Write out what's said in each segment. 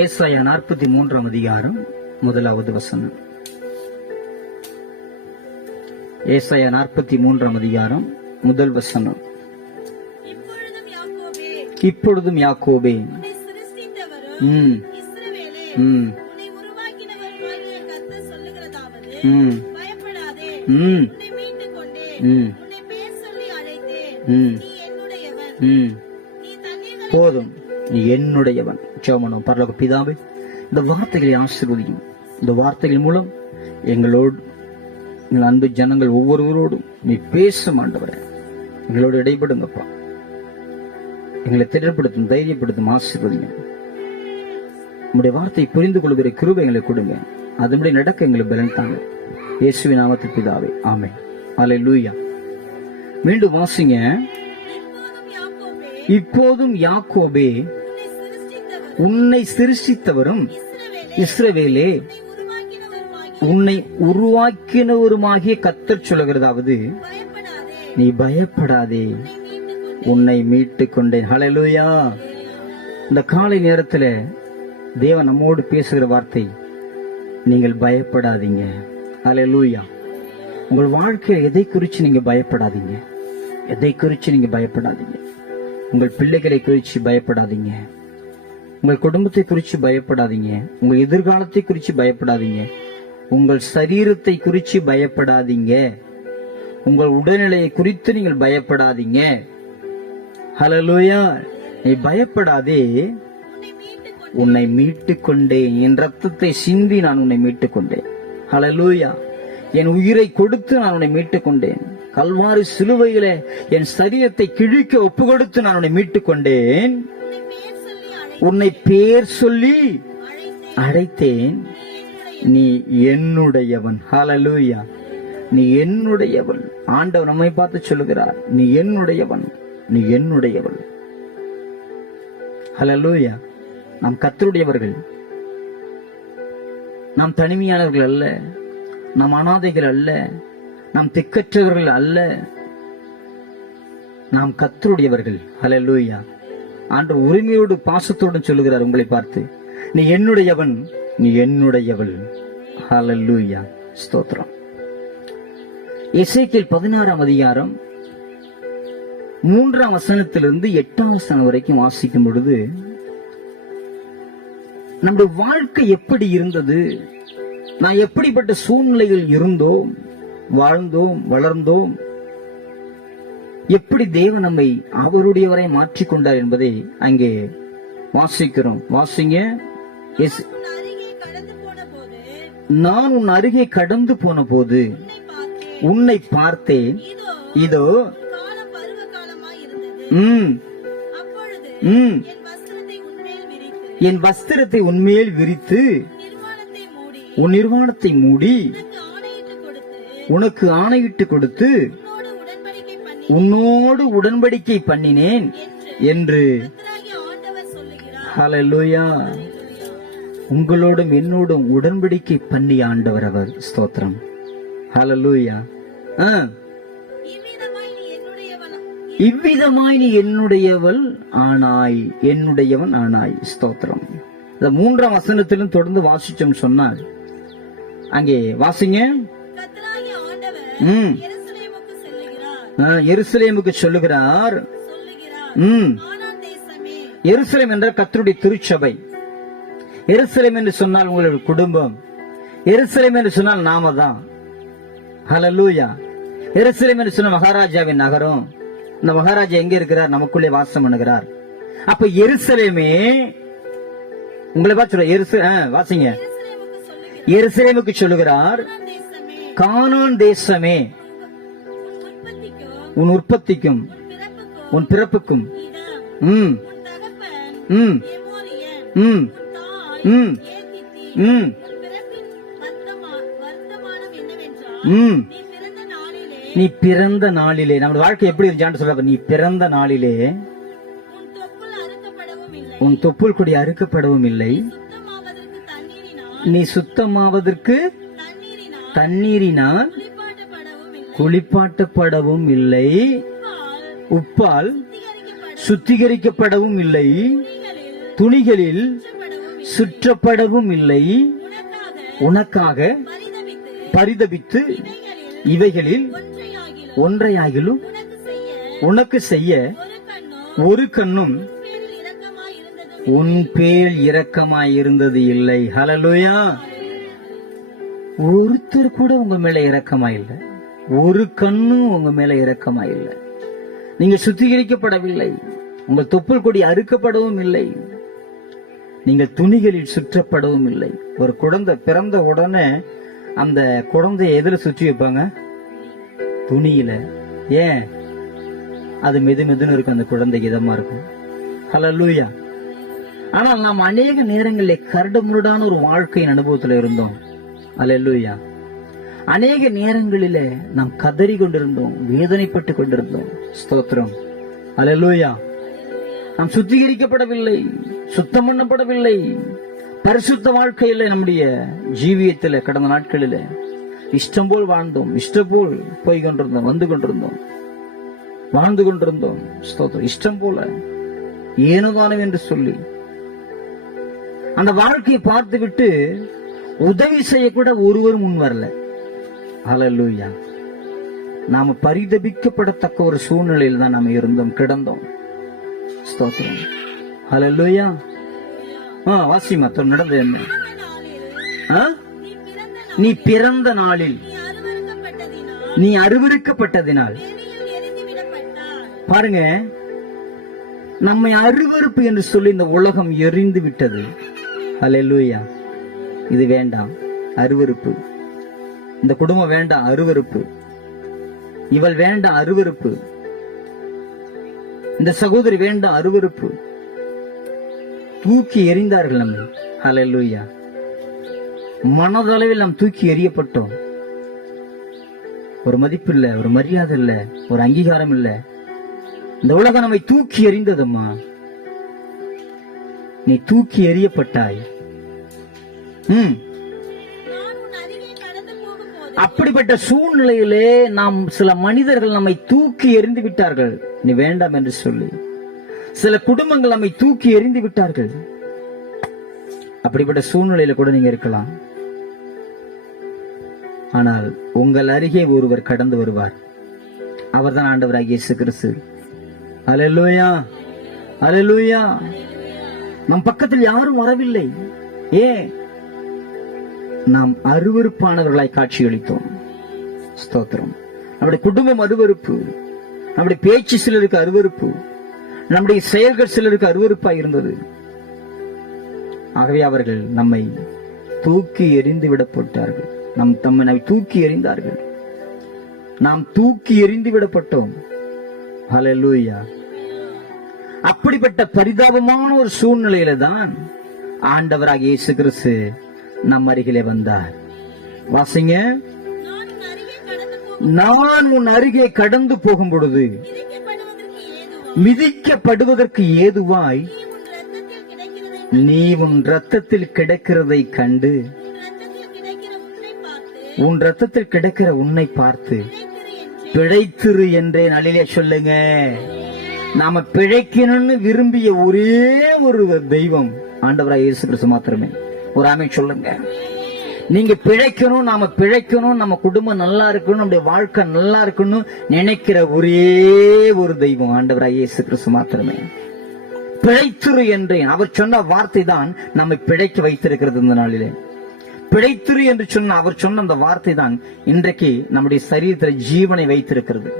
ஏசாயா 43 அதிகாரம் 1வது வசனம். ஏசாயா 43 அதிகாரம் 1 வசனம். இப்பொழுதும் யாக்கோபே, போதும், நீ என்னுடையவன். ஜெபம். பரலோக பிதாவே, இந்த வார்த்தைகளை ஆசீர்வதியும். இந்த வார்த்தைகள் மூலம் எங்களோடு, எங்கள் அன்பு ஜனங்கள் ஒவ்வொருவரோடும் நீ பேசும் ஆண்டவரே. எங்களோடு இடைபடுங்கப்பா. எங்களை திடப்படுத்தும், தைரியப்படுத்தும், ஆசீர்வதிங்க. உங்களுடைய வார்த்தையை புரிந்து கொள்கிற கிருபை எங்களை கொடுங்க. அதன்படி நடக்க எங்களுக்கு பலன் தாங்க. இயேசுவின் நாமத்தில் பிதாவே, ஆமென். அல்லேலூயா. மீண்டும் வாசிங்க. இப்போதும் யாக்கோபே, உன்னை சிருஷ்டித்தவரும் இஸ்ரவேலே, உன்னை உருவாக்கினவருமாகிய கர்த்தர் சொல்லுகிறதாவது, நீ பயப்படாதே, உன்னை மீட்டுக் கொண்டேன். ஹல்லேலூயா. இந்த காலை நேரத்தில் தேவன் நம்மோடு பேசுகிற வார்த்தை, நீங்கள் பயப்படாதீங்க. ஹல்லேலூயா. உங்கள் வாழ்க்கையில் எதை குறித்து நீங்க பயப்படாதீங்க. எதை குறித்து நீங்க பயப்படாதீங்க. உங்கள் பிள்ளைகளை குறித்து பயப்படாதீங்க. உங்கள் குடும்பத்தை குறித்து பயப்படாதீங்க. உங்கள் எதிர்காலத்தை குறித்து பயப்படாதீங்க. உங்கள் சரீரத்தை குறித்து பயப்படாதீங்க. உங்கள் உடல்நிலையை குறித்து நீங்கள் பயப்படாதீங்க. ஹல்லேலூயா. நீ பயப்படாதே, உன்னை மீட்டுக் கொண்டேன். என் ரத்தத்தை சிந்தி நான் உன்னை மீட்டுக் கொண்டேன். ஹல்லேலூயா. என் உயிரை கொடுத்து நான் உன்னை மீட்டுக் கொண்டேன். கல்வாரி சிலுவையில என் சரீரத்தை கிழிக்க ஒப்பு கொடுத்து நான் உன்னை மீட்டுக் கொண்டேன். உன்னை பேர் சொல்லி அழைத்தேன். நீ என்னுடையவன். ஹல்லேலூயா. நீ என்னுடையவன். ஆண்டவர் நம்மை பார்த்து சொல்லுகிறார், நீ என்னுடையவன், நீ என்னுடையவள். ஹல்லேலூயா. நாம் கர்த்தருடையவர்கள். நாம் தனிமையானவர்கள் அல்ல. நாம் அனாதைகள் அல்ல. நாம் திக்கற்றவர்கள் அல்ல. நாம் கர்த்தருடையவர்கள். ஹல்லேலூயா. ஆண்டவர் உரிமையோடு பாசத்தோடு சொல்லுகிறார் உங்களை பார்த்து, நீ என்னுடையவன், நீ என்னுடையவள். ஹல்லேலூயா. ஸ்தோத்திரம். எசேக்கியேல் 16 அதிகாரம் 3 வசனத்திலிருந்து 8 வசனம் வரைக்கும் வாசிக்கும் பொழுது, நம்முடைய வாழ்க்கை எப்படி இருந்தது, நான் எப்படிப்பட்ட சூழ்நிலையில் இருந்தோம், வாழ்ந்தோம், வளர்ந்தோம், எப்படி தேவன் நம்மை அவருடையவரை மாற்றிக்கொண்டார் என்பதை அங்கே வாசிக்கிறோம். வாசிங்க. நான் உன் அருகே கடந்து போன போது உன்னை பார்த்தேன். இதோ என் வஸ்திரத்தை உன்மேல் விரித்து உன் நிர்வாணத்தை மூடி உனக்கு ஆணையிட்டு கொடுத்து உன்னோடு உடன்படிக்கை பண்ணினேன் என்று. ஹல்லேலூயா. உங்களோடும் என்னோடும் உடன்படிக்கை பண்ணி ஆண்டவர் அவர். ஸ்தோத்திரம். ஹல்லேலூயா. இவ்விதமாய் நீ என்னுடையவள் ஆனாய், என்னுடையவன் ஆனாய். ஸ்தோத்திரம். இந்த 3 வசனத்திலும் தொடர்ந்து வாசிச்சோம் சொன்னார். அங்கே வாசிங்க. எருசலேமுக்கு சொல்லுகிறார். எருசலேம் என்ற கர்த்தருடைய திருச்சபை. எருசலேம் என்று சொன்னால் உங்களுடைய குடும்பம். எருசலேம் என்று சொன்னால் நாம தான். ஹல்லேலூயா. எருசலேம் என்று சொன்ன மகாராஜாவின் நகரம். இந்த மகாராஜா எங்க இருக்கிறார்? நமக்குள்ளே வாசம் பண்ணுகிறார். அப்ப எருசலேமே உங்களை பார்த்து வாசிங்க. எருசலேமுக்கு சொல்லுகிறார், கானான் தேசமே, உன் உற்பத்திக்கும் உன் பிறப்புக்கும் நீ பிறந்த நாளிலே, நம்ம வாழ்க்கை எப்படி இருந்துச்சான்னு சொல்ல, நீ பிறந்த நாளிலே உன் தொப்புள் கொடி அறுக்கப்படவும் இல்லை, நீ சுத்தமாவதற்கு தண்ணீரினால் குளிப்பாட்டப்படவும் இல்லை, உப்பால் சுத்திகரிக்கப்படவும் இல்லை, துணிகளில் சுற்றப்படவும் இல்லை, உனக்காக பரிதபித்து இவைகளில் ஒன்றையாகிலும் உனக்கு செய்ய ஒரு கண்ணும் உன் பேர் இரக்கமாய் இருந்தது இல்லை. ஹல்லேலூயா. ஒருத்தர் கூட உங்க மேல இரக்கமா இல்லை, ஒரு கண்ணும் உங்க மேல இரக்கமா இல்லை. நீங்க சுத்திகரிக்கப்படவில்லை, உங்கள் தொப்புள் கொடி அறுக்கப்படவும் இல்லை, நீங்கள் துணிகளில் சுற்றப்படவும் இல்லை. ஒரு குழந்தை பிறந்த உடனே அந்த குழந்தைய எதுல சுற்றி வைப்பாங்க? துணியில. ஏன்? அது மெது மெதுன்னு இருக்கும், அந்த குழந்தைக்கு இதமா இருக்கும். ஹல்லேலூயா. ஆனால் நாம் அநேக நேரங்களில் கரடுமுரடான ஒரு வாழ்க்கையின் அனுபவத்தில் இருந்தோம். ஹல்லேலூயா. அநேக நேரங்களிலே நாம் கதறி கொண்டிருந்தோம், வேதனைப்பட்டு கொண்டிருந்தோம். ஸ்தோத்திரம். ஹல்லேலூயா. நாம் சுத்திகரிக்கப்படவில்லை, சுத்தம் பண்ணப்படவில்லை, பரிசுத்த வாழ்க்கையில நம்முடைய ஜீவியத்தில கடந்த நாட்களில இஷ்டம் போல் வாழ்ந்தோம், இஷ்டம் போல் போய் கொண்டிருந்தோம், வந்து கொண்டிருந்தோம், வாழ்ந்து கொண்டிருந்தோம். ஸ்தோத்திரம். இஷ்டம் போல ஏனோதானம் என்று சொல்லி அந்த வாழ்க்கையை பார்த்து விட்டு உதவி செய்ய கூட ஒருவரும் முன் வரல. ஹல்லேலூயா. நாம பரிதபிக்கப்படத்தக்க ஒரு சூழ்நிலையில் தான் நாம இருந்தோம், கிடந்தோம். ஸ்தோத்திரம். ஹல்லேலூயா. வாசிமா நடந்தது என்ன? நீ பிறந்த நாளில் நீ அருவருக்கப்பட்டதினால். பாருங்க, நம்மை அருவருப்பு என்று சொல்லி இந்த உலகம் எரிந்து விட்டது. ஹல்லேலூயா. இது வேண்டாம், அருவருப்பு. இந்த குடும்பம் வேண்டாம், அருவருப்பு. இவள் வேண்டாம், அருவருப்பு. இந்த சகோதரி வேண்டாம், அருவருப்பு. தூக்கி எறிந்தார்கள் நம்மை. ஹல்லேலூயா. மனதளவில் நாம் தூக்கி எறியப்பட்டோம். ஒரு மதிப்பு இல்ல, ஒரு மரியாதை இல்ல, ஒரு அங்கீகாரம் இல்ல. இந்த உலகம் நம்மை தூக்கி எறிந்ததும்மா. நீ தூக்கி எறியப்பட்டாய். அப்படிப்பட்ட சூழ்நிலையிலே நாம் சில மனிதர்கள் நம்மை தூக்கி எறிந்து விட்டார்கள், நீ வேண்டாம் என்று சொல்லி. சில குடும்பங்கள் நம்மை தூக்கி எறிந்து விட்டார்கள். அப்படிப்பட்ட சூழ்நிலையில கூட நீங்க இருக்கலாம். ஆனால் உங்கள் அருகே ஒருவர் கடந்து வருவார். அவர்தான் ஆண்டவராகிய இயேசு கிறிஸ்து. ஹல்லேலூயா. ஹல்லேலூயா. நம் பக்கத்தில் யாரும் வரவில்லை. ஏன்? நாம் அருவருப்பானவர்களாய் காட்சியளித்தோம். ஸ்தோத்திரம். நம்முடைய குடும்பம் அருவருப்பு, நம்முடைய பேச்சு சிலருக்கு அருவருப்பு, நம்முடைய செயல்கள் சிலருக்கு அருவருப்பாய் இருந்தது. ஆகவே அவர்கள் நம்மை தூக்கி எறிந்து விடப்பட்டார்கள். நம்மை தூக்கி எறிந்தார்கள். நாம் தூக்கி எறிந்து விடப்பட்டோம். ஹல்லேலூயா. அப்படிப்பட்ட பரிதாபமான ஒரு சூழ்நிலையில தான் ஆண்டவராகிய இயேசு கிறிஸ்து நம் அருகிலே வந்தார். வாசிங்க. நான் உன் அருகே கடந்து போகும் பொழுது மிதிக்கப்படுவதற்கு ஏதுவாய் நீ உன் ரத்தத்தில் கிடக்கிறதை கண்டு, உன் ரத்தத்தில் கிடக்கிற உன்னை பார்த்து பிழைத்திரு என்றே நளிலே சொல்லுங்க. நாம பிழைக்கணும்னு விரும்பிய ஒரே ஒரு தெய்வம் ஆண்டவராகிய இயேசு கிறிஸ்து மாத்திரமே. ஒரு ஆமென் சொல்லுங்க. நீங்க பிழைக்கணும், நாம பிழைக்கணும், நம்ம குடும்பம் நல்லா இருக்கணும், நம்முடைய வாழ்க்கை நல்லா இருக்கணும் நினைக்கிற ஒரே ஒரு தெய்வம் ஆண்டவராகிய இயேசு கிறிஸ்து மாத்திரமே. பிழைத்திரு என்றேன். அவர் சொன்ன வார்த்தை தான் நம்மை பிழைக்க வைத்திருக்கிறது. இந்த நாளிலே பிழைத்திரு என்று சொன்ன அவர் சொன்ன அந்த வார்த்தை தான் இன்றைக்கு நம்முடைய சரீரத்தில் ஜீவனை வைத்திருக்கிறது.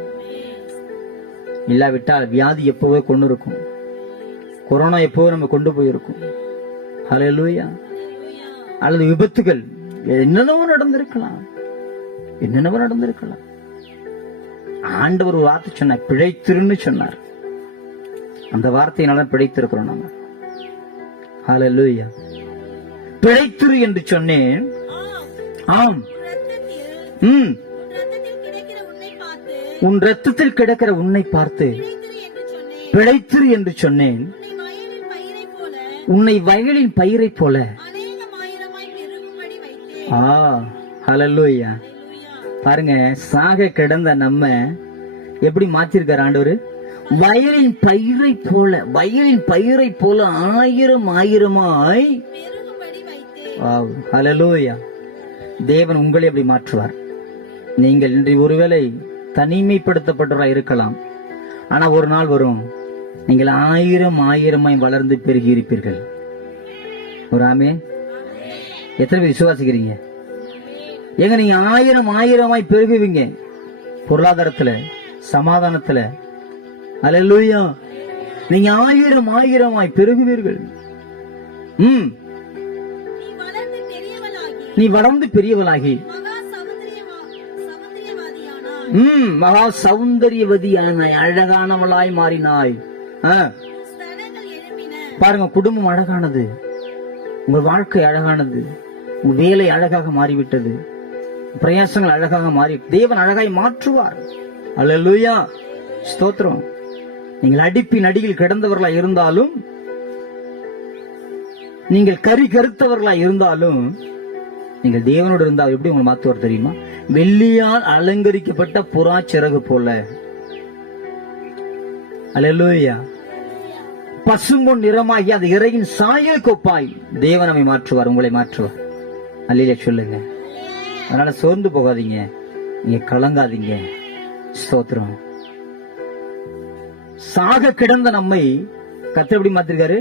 இல்லாவிட்டால் வியாதி எப்பவே கொண்டு இருக்கும், கொரோனா எப்பவே நம்ம கொண்டு போயிருக்கும். ஹல்லேலூயா. அல்லது விபத்துகள் என்னென்னவோ நடந்திருக்கலாம், என்னென்னவோ நடந்திருக்கலாம். ஆண்டவர் ஒரு வார்த்தை சொன்னார், பிழைத்திருன்னு சொன்னார். அந்த வார்த்தையினால பிழைத்திருக்கிறோம் நம்ம. ஹல்லேலூயா. பிழைத்திரு என்று சொன்னேன். ஆம். உன் ரத்தத்தில் கிடக்கிற உன்னை பார்த்து பிழைத்திரு என்று சொன்னேன். உன்னை வயலின் பயிரை போல. ஹல்லேலூயா. பாருங்க, சாக கிடந்த நம்ம எப்படி மாத்திருக்காரு ஆண்டவர். வயலின் பயிரை போல ஆயிரம் ஆயிரமாய். ஹல்லேலூயா. தேவன் உங்களை அப்படி மாற்றுவார். நீங்கள் இன்று ஒருவேளை தனிமைப்படுத்தப்பட்டவராய் இருக்கலாம். ஆனா ஒரு நாள் வரும், நீங்கள் ஆயிரம் ஆயிரமாய் வளர்ந்து பெருகி இருப்பீர்கள். ஒரு ஆமென். எத்தனை பேர் விசுவாசிக்கிறீங்க? எங்க நீங்க ஆயிரம் ஆயிரமாய் பெருகுவீங்க. பொருளாதாரத்துல, சமாதானத்துல. அல்லேலூயா. நீங்க ஆயிரம் ஆயிரமாய் பெருகுவீர்கள். நீ வளர்ந்து பெரியவளாகி மகா சௌந்தரியவதியானாய், அழகானவளாய் மாறினாய். பாருங்க, குடும்பம் அழகானது, உங்க வாழ்க்கை அழகானது, உங்க வேலை அழகாக மாறிவிட்டது, பிரயாசங்கள் அழகாக மாறி தேவன் அழகாய் மாற்றுவார். அல்லேலூயா. ஸ்தோத்திரம். நீங்கள் அடிப்பின் அடியில் கிடந்தவர்களா இருந்தாலும், நீங்கள் கருத்தவர்களா இருந்தாலும், நீங்கள் தேவனோடு இருந்தால் எப்படி உங்களை மாற்றுவார் தெரியுமா? வெள்ளியால் அலங்கரிக்கப்பட்ட புறா சிறகு போல. அல்லேலூயா. பசும்பொன் நிறமாகி அது இறையின் சாயல் கொப்பாய் தேவன் நம்மை மாற்றுவார், உங்களை மாற்றுவார். அல்லேலூயா சொல்லுங்க. அதனால சோர்ந்து போகாதீங்க, நீங்க கலங்காதீங்க. ஸ்தோத்திரம். சாக கிடந்த நம்மை கர்த்தர் எப்படி மாத்திருக்காரு?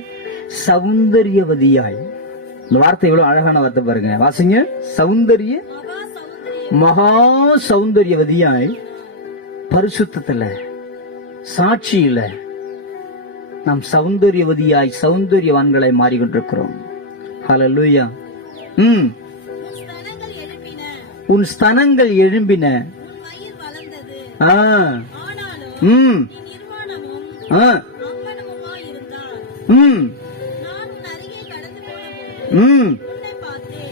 சௌந்தரியவதியாய். இந்த வார்த்தை எவ்வளவு அழகான வார்த்தை பாருங்க, வாசிங்க. மகா சௌந்தரியவதியாய், பரிசுத்தத்துல, சாட்சியில நாம் சௌந்தரியவதியாய் சௌந்தரியவான்களை மாறிக்கொண்டிருக்கிறோம். ஹல்லேலூயா. உன் ஸ்தனங்கள் எழும்பின.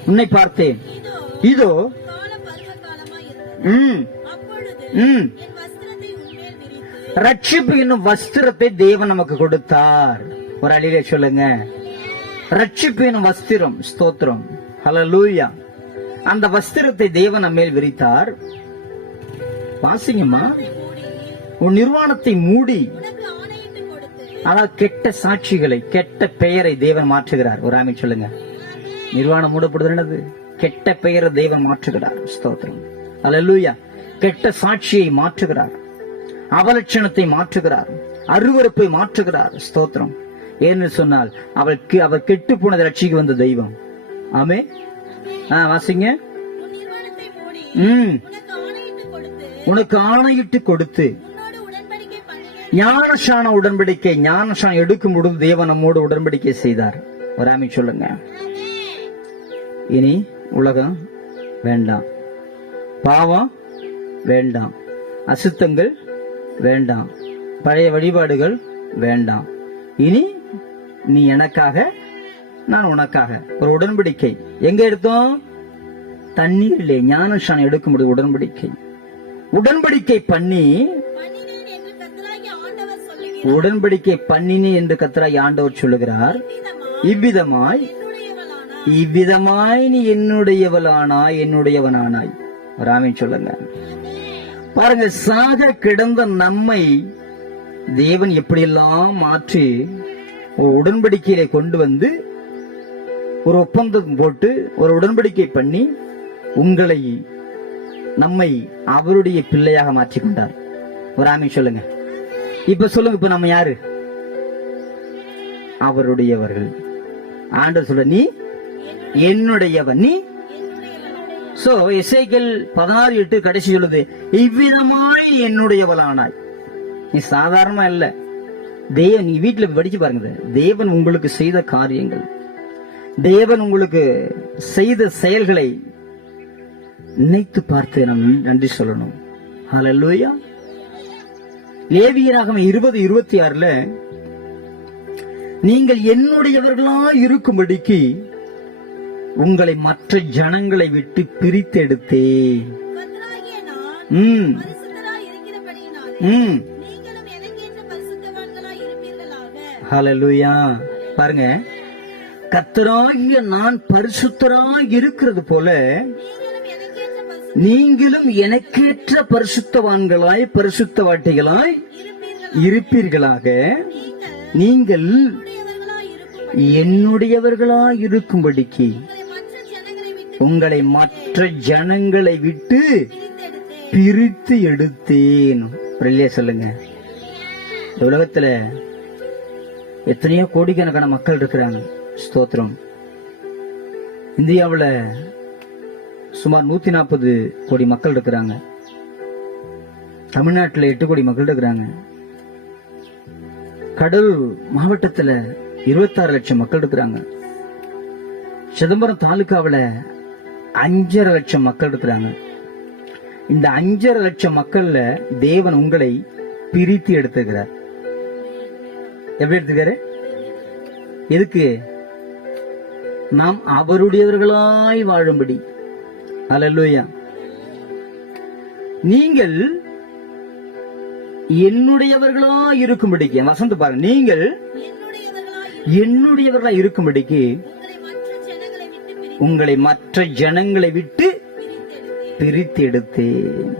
உன்னை பார்த்தேன், இதோ ரட்சிப்பு என்னும் வஸ்திரத்தை தேவன் நமக்கு கொடுத்தார். ஒரு அழிலே சொல்லுங்க, ரட்சிப்பு என்னும் வஸ்திரம். ஸ்தோத்திரம். ஹல்லேலூயா. அந்த வஸ்திரத்தை தேவன் நம்மேல் விரித்தார். வாசிங்கம்மா. உன் நிர்வாணத்தை மூடி, ஆனால் கெட்ட சாட்சிகளை, கெட்ட பெயரை தேவன் மாற்றுகிறார். ஒரு ஆமென் சொல்லுங்க. நிர்வாணம் மூடப்படுது, கெட்ட பெயரை தேவன் மாற்றுகிறார். ஸ்தோத்திரம். அல்லேலூயா. கெட்ட சாட்சியை மாற்றுகிறார், அவலட்சணத்தை மாற்றுகிறார், அருவருப்பை மாற்றுகிறார். ஸ்தோத்திரம். ஏன்னு சொன்னால் அவர் கெட்டு போனதை ரட்சிக்கு வந்த தெய்வம். ஆமே. வாசிங்க. உனக்கு ஆணையிட்டு கொடுத்து ஞானசான உடன்படிக்கை, ஞானசானம் எடுக்கும் பொழுது தேவன் நம்மோடு உடன்படிக்கை செய்தார். ஒரு ஆமென் சொல்லுங்க. இனி உலகம் வேண்டாம், பாவம் வேண்டாம், அசுத்தங்கள் வேண்டாம், பழைய வழிபாடுகள் வேண்டாம். இனி நீ எனக்காக, நான் உனக்காக. ஒரு உடன்படிக்கை எங்க எடுத்தோம்? தண்ணீரிலே ஞானசானம் எடுக்கும் பொழுது உடன்படிக்கை. உடன்படிக்கை பண்ணி, உடன்படிக்கை பண்ணினே என்று கர்த்தராகிய ஆண்டவர் சொல்லுகிறார். இவ்விதமாய் நீ என்னுடையவளானாய், என்னுடையவனானாய். ஒரு ஆமென் சொல்லுங்க. பாருங்க, சாக கிடந்த நம்மை தேவன் எப்படியெல்லாம் மாற்றி ஒரு உடன்படிக்கையிலே கொண்டு வந்து, ஒரு ஒப்பந்தம் போட்டு, ஒரு உடன்படிக்கை பண்ணி உங்களை, நம்மை அவருடைய பிள்ளையாக மாற்றிக் கொண்டார். ஒரு ஆமென் சொல்லுங்க. இப்ப சொல்லுங்க, இப்ப நம்ம யாரு? அவருடையவர்கள். ஆண்டவர் சொல்ல, நீ என்னுடையவன். நீ எசேக்கியேல் 16:8 கடைசி சொல்லுது, இவ்விதமாய் என்னுடையவளானாய். நீ சாதாரணமா இல்ல. தேவன், நீ வீட்டுல படிச்சு பாருங்க, தேவன் உங்களுக்கு செய்த காரியங்கள், தேவன் உங்களுக்கு செய்த செயல்களை நினைத்து பார்த்து நாம் நன்றி சொல்லணும். ஹல்லேலூயா. லேவியராகமம் 20:26 நீங்கள் என்னுடையவர்களா இருக்கும்படிக்கு உங்களை மற்ற ஜனங்களை விட்டு பிரித்தெடுத்தே. ஹல்லேலூயா. பாருங்க, கர்த்தராகிய நான் பரிசுத்தராய் இருக்கிறது போல நீங்களும் எனக்கேற்ற பரிசுத்தவான்களாய், பரிசுத்தவாட்டிகளாய் இருப்பீர்களாக, நீங்கள் என்னுடையவர்களா இருக்கும்படிக்கு உங்களை மற்ற ஜனங்களை விட்டு பிரித்து எடுத்தேன். சொல்லுங்க, உலகத்துல எத்தனையோ கோடிக்கணக்கான மக்கள் இருக்கிறாங்க. ஸ்தோத்திரம். இந்தியாவுல சுமார் 140 கோடி மக்கள் இருக்கிறாங்க. தமிழ்நாட்டில் 8 கோடி மக்கள் இருக்கிறாங்க. கடலூர் மாவட்டத்தில் 26 லட்சம் மக்கள் இருக்கிறாங்க. சிதம்பரம் தாலுகாவில் 5.5 லட்சம் மக்கள் இருக்கிறாங்க. இந்த 5.5 லட்சம் மக்கள்ல தேவன் உங்களை பிரித்து எடுத்துக்கிறார். எப்படி எடுத்துக்காரு? எதுக்கு? நாம் அவருடையவர்களாய் வாழும்படி. அல்லேலூயா. நீங்கள் என்னுடையவர்களாய் இருக்கும்படிக்கு, வசந்த பாருங்க, நீங்கள் என்னுடையவர்களாய் இருக்கும்படிக்கு உங்களை மற்ற ஜனங்களை விட்டு பிரித்து எடுத்தேன்.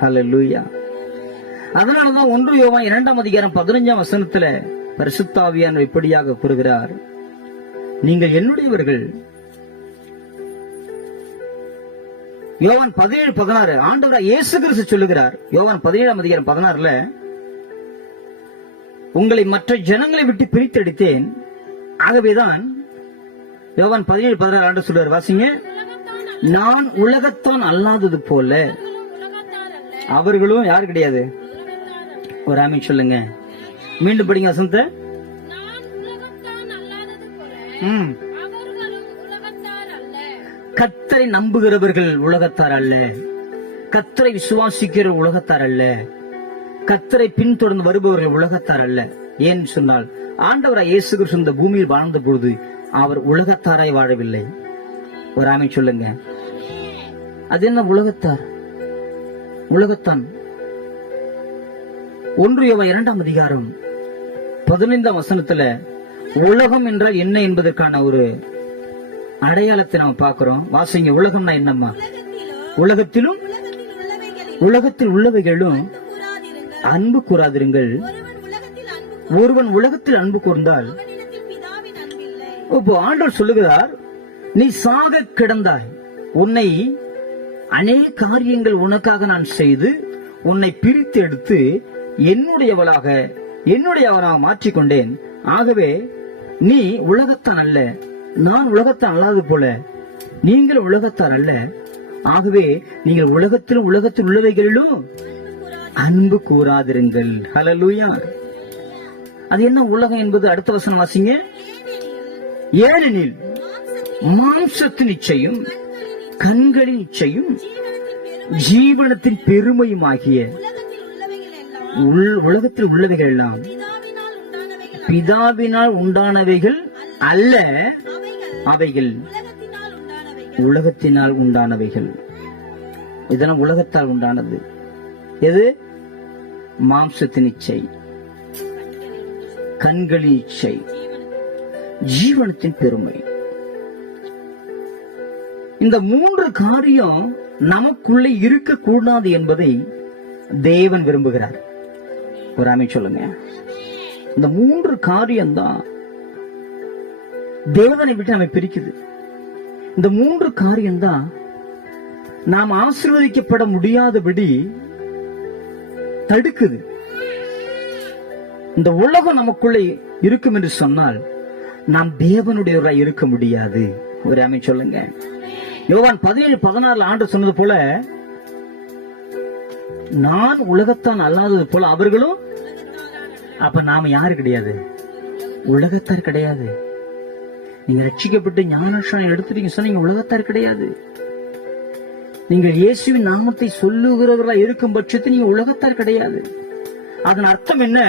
ஹல்லேலூயா. அதனாலதான் 1 யோவான் 2ஆம் அதிகாரம் 15ஆம் வசனத்துல பரிசுத்த ஆவியானவர் இப்படியாக கூறுகிறார், நீங்கள் என்னுடையவர்கள். யோவான் 17:16 ஆண்டவராகிய இயேசு கிறிஸ்து சொல்லுகிறார். யோவான் 17ஆம் அதிகாரம் 16ல உங்களை மற்ற ஜனங்களை விட்டு பிரித்தெடுத்தேன். ஆகவேதான் யோவான் 17:16 ஆண்டு சொல்றார். வாசிங்க. நான் உலகத்தான் அல்லாதது போல அவர்களும் யாரு கிடையாது. ஒரு ஆமீன் சொல்லுங்க. மீண்டும் படிங்க வசந்த. கர்த்தரை நம்புகிறவர்கள் உலகத்தார் அல்ல, கர்த்தரை விசுவாசிக்கிற உலகத்தார் அல்ல, கர்த்தரை பின்தொடர்ந்து வருபவர்கள் உலகத்தார் அல்ல. ஏன் சொன்னால் ஆண்டவராய் இயேசு கிறிஸ்து இந்த பூமியில் வாழ்ந்த பொழுது அவர் உலகத்தாராய் வாழவில்லை. ஒரு ஆமீன் சொல்லுங்க. அது என்ன உலகத்தார்? உலகத்தான். 1 யோவான் 2ஆம் அதிகாரம் 15ஆம் வசனத்துல உலகம் என்றால் என்ன என்பதற்கான ஒரு அடையாளத்தை நம்ம பார்க்கிறோம். வாசிங்க. உலகம்னா என்னம்மா? உலகத்திலும் உலகத்தில் உள்ளவைகளும் அன்பு கூறாதிருங்கள். ஒருவன் உலகத்தில் அன்பு கூர்ந்தால், இப்போ ஆண்டவர் சொல்லுகிறார், நீ சாக கிடந்தாய், உன்னை அநேக காரியங்கள் உனக்காக நான் செய்து உன்னை பிரித்து எடுத்து என்னுடையவனாக மாற்றிக்கொண்டேன். ஆகவே நீ உலகத்தான் அல்ல, நான் உலகத்தான் அல்லாதது போல நீங்கள் உலகத்தார் அல்ல. ஆகவே நீங்கள் உலகத்தில் உள்ளவைகளிலும் அன்பு கூறாதிருங்கள். ஹல்லேலூயா. அது என்ன உலகம் என்பது அடுத்த வசனம் வாசிங்க. ஏனெனில் மாம்சத்தின் இச்சையும் கண்களின் இச்சையும் ஜீவனத்தின் பெருமையுமாகிய உலகத்தில் உள்ளவைகள் எல்லாம் பிதாவினால் உண்டானவைகள் அல்ல, அவைகள் உலகத்தினால் உண்டானவைகள். இதெல்லாம் உலகத்தால் உண்டானது. எது? மாம்சத்தின் இச்சை, கண்களின் இச்சை, ஜீவனத்தின் பெருமை. இந்த 3 காரியம் நமக்குள்ளே இருக்கக்கூடாது என்பதை தேவன் விரும்புகிறார். ஒரு ஆமீன் சொல்லுங்க. இந்த 3 காரியம் தான் தேவனை விட்டு நம்மை பிரிக்குது. இந்த 3 காரியம் தான் நாம் ஆசீர்வதிக்கப்பட முடியாதபடி தடுக்குது. இந்த உலகம் நமக்குள்ளே இருக்கும் என்று சொன்னால் நாம் தேவனுடையவராய் இருக்க முடியாது. ஒரு ஆமீன் சொல்லுங்க. யோவான் 17:16 ஆண்டு சொன்னது போல, நான் உலகத்தான் அல்லாதது போல அவர்களும். அப்ப நாம யாரு கிடையாது? உலகத்தார் கிடையாது. நீங்க ரட்சிக்கப்பட்டு ஞானஸ்நானம் எடுத்துட்டீங்க சொன்னா நீங்க உலகத்தார் கிடையாது. நீங்கள் இயேசுவின் நாமத்தை சொல்லுகிறவர்களா இருக்கும் பட்சத்தில் நீங்க உலகத்தார் கிடையாது. அதன் அர்த்தம் என்ன?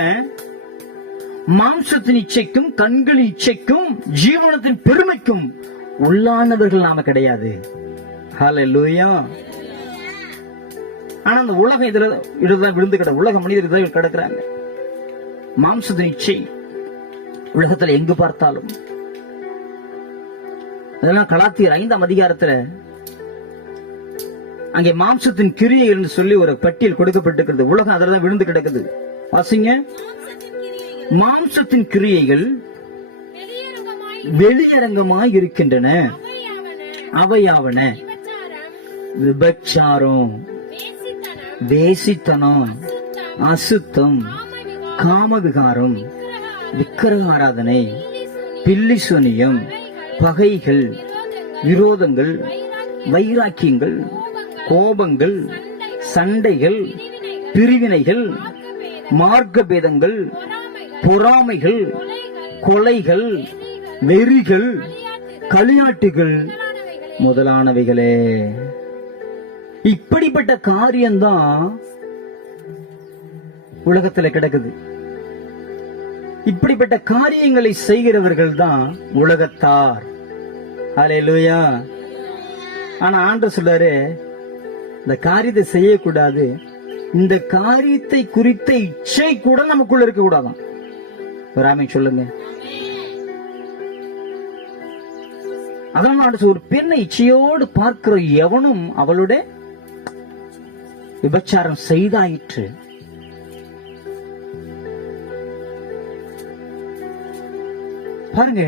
மாம்சத்தின் இச்சைக்கும் கண்களின் இச்சைக்கும் ஜீவனத்தின் பெருமைக்கும் உள்ளானவர்கள் நாம கிடையாது. ஹல்லேலூயா. ஆனா அந்த உலகம் இதுதான் விழுந்து கிட, உலக மனிதர்கள் கிடக்குறாங்க. மாம்சத்தின் இச்சை உலகத்துல எங்கு பார்த்தாலும். அதெல்லாம் கலாத்தியர் 5ஆம் அதிகாரத்துல அங்கே மாம்சத்தின் கிரியைகள் சொல்லி ஒரு பட்டியல் கொடுக்கப்பட்டிருக்கிறது. உலகம் அதுலதான் விழுந்து கிடக்குது. வாசிங்க. மாம்சத்தின் கிரியைகள் வெளியரங்கமாய் இருக்கின்றன. அவையாவன விபச்சாரம், வேசித்தனம், அசுத்தம், காமவிகாரம், விக்கிரக ஆராதனை, பில்லி சூனியம், பகைகள், விரோதங்கள், வைராக்கியங்கள், கோபங்கள், சண்டைகள், பிரிவினைகள், மார்க்க பேதங்கள், பொறாமைகள், கொலைகள், வெறிகள், களியாட்டுகள் முதலானவைகளே. இப்படிப்பட்ட காரியம்தான் உலகத்துல கிடக்குது. இப்படிப்பட்ட காரியங்களை செய்கிறவர்கள் தான் உலகத்தார். ஹல்லேலூயா. ஆனா ஆண்டவர் சொல்றாரு, இந்த காரியத்தை செய்யக்கூடாது, இந்த காரியத்தை குறித்த இச்சை கூட நமக்குள்ள இருக்க கூடாதான். ஒரு ஆமென் சொல்லுங்க. அதனால ஒரு பெண்ணை இச்சையோடு பார்க்கிற எவனும் அவளுடைய விபச்சாரம் செய்தாயிற்று. பாருங்க,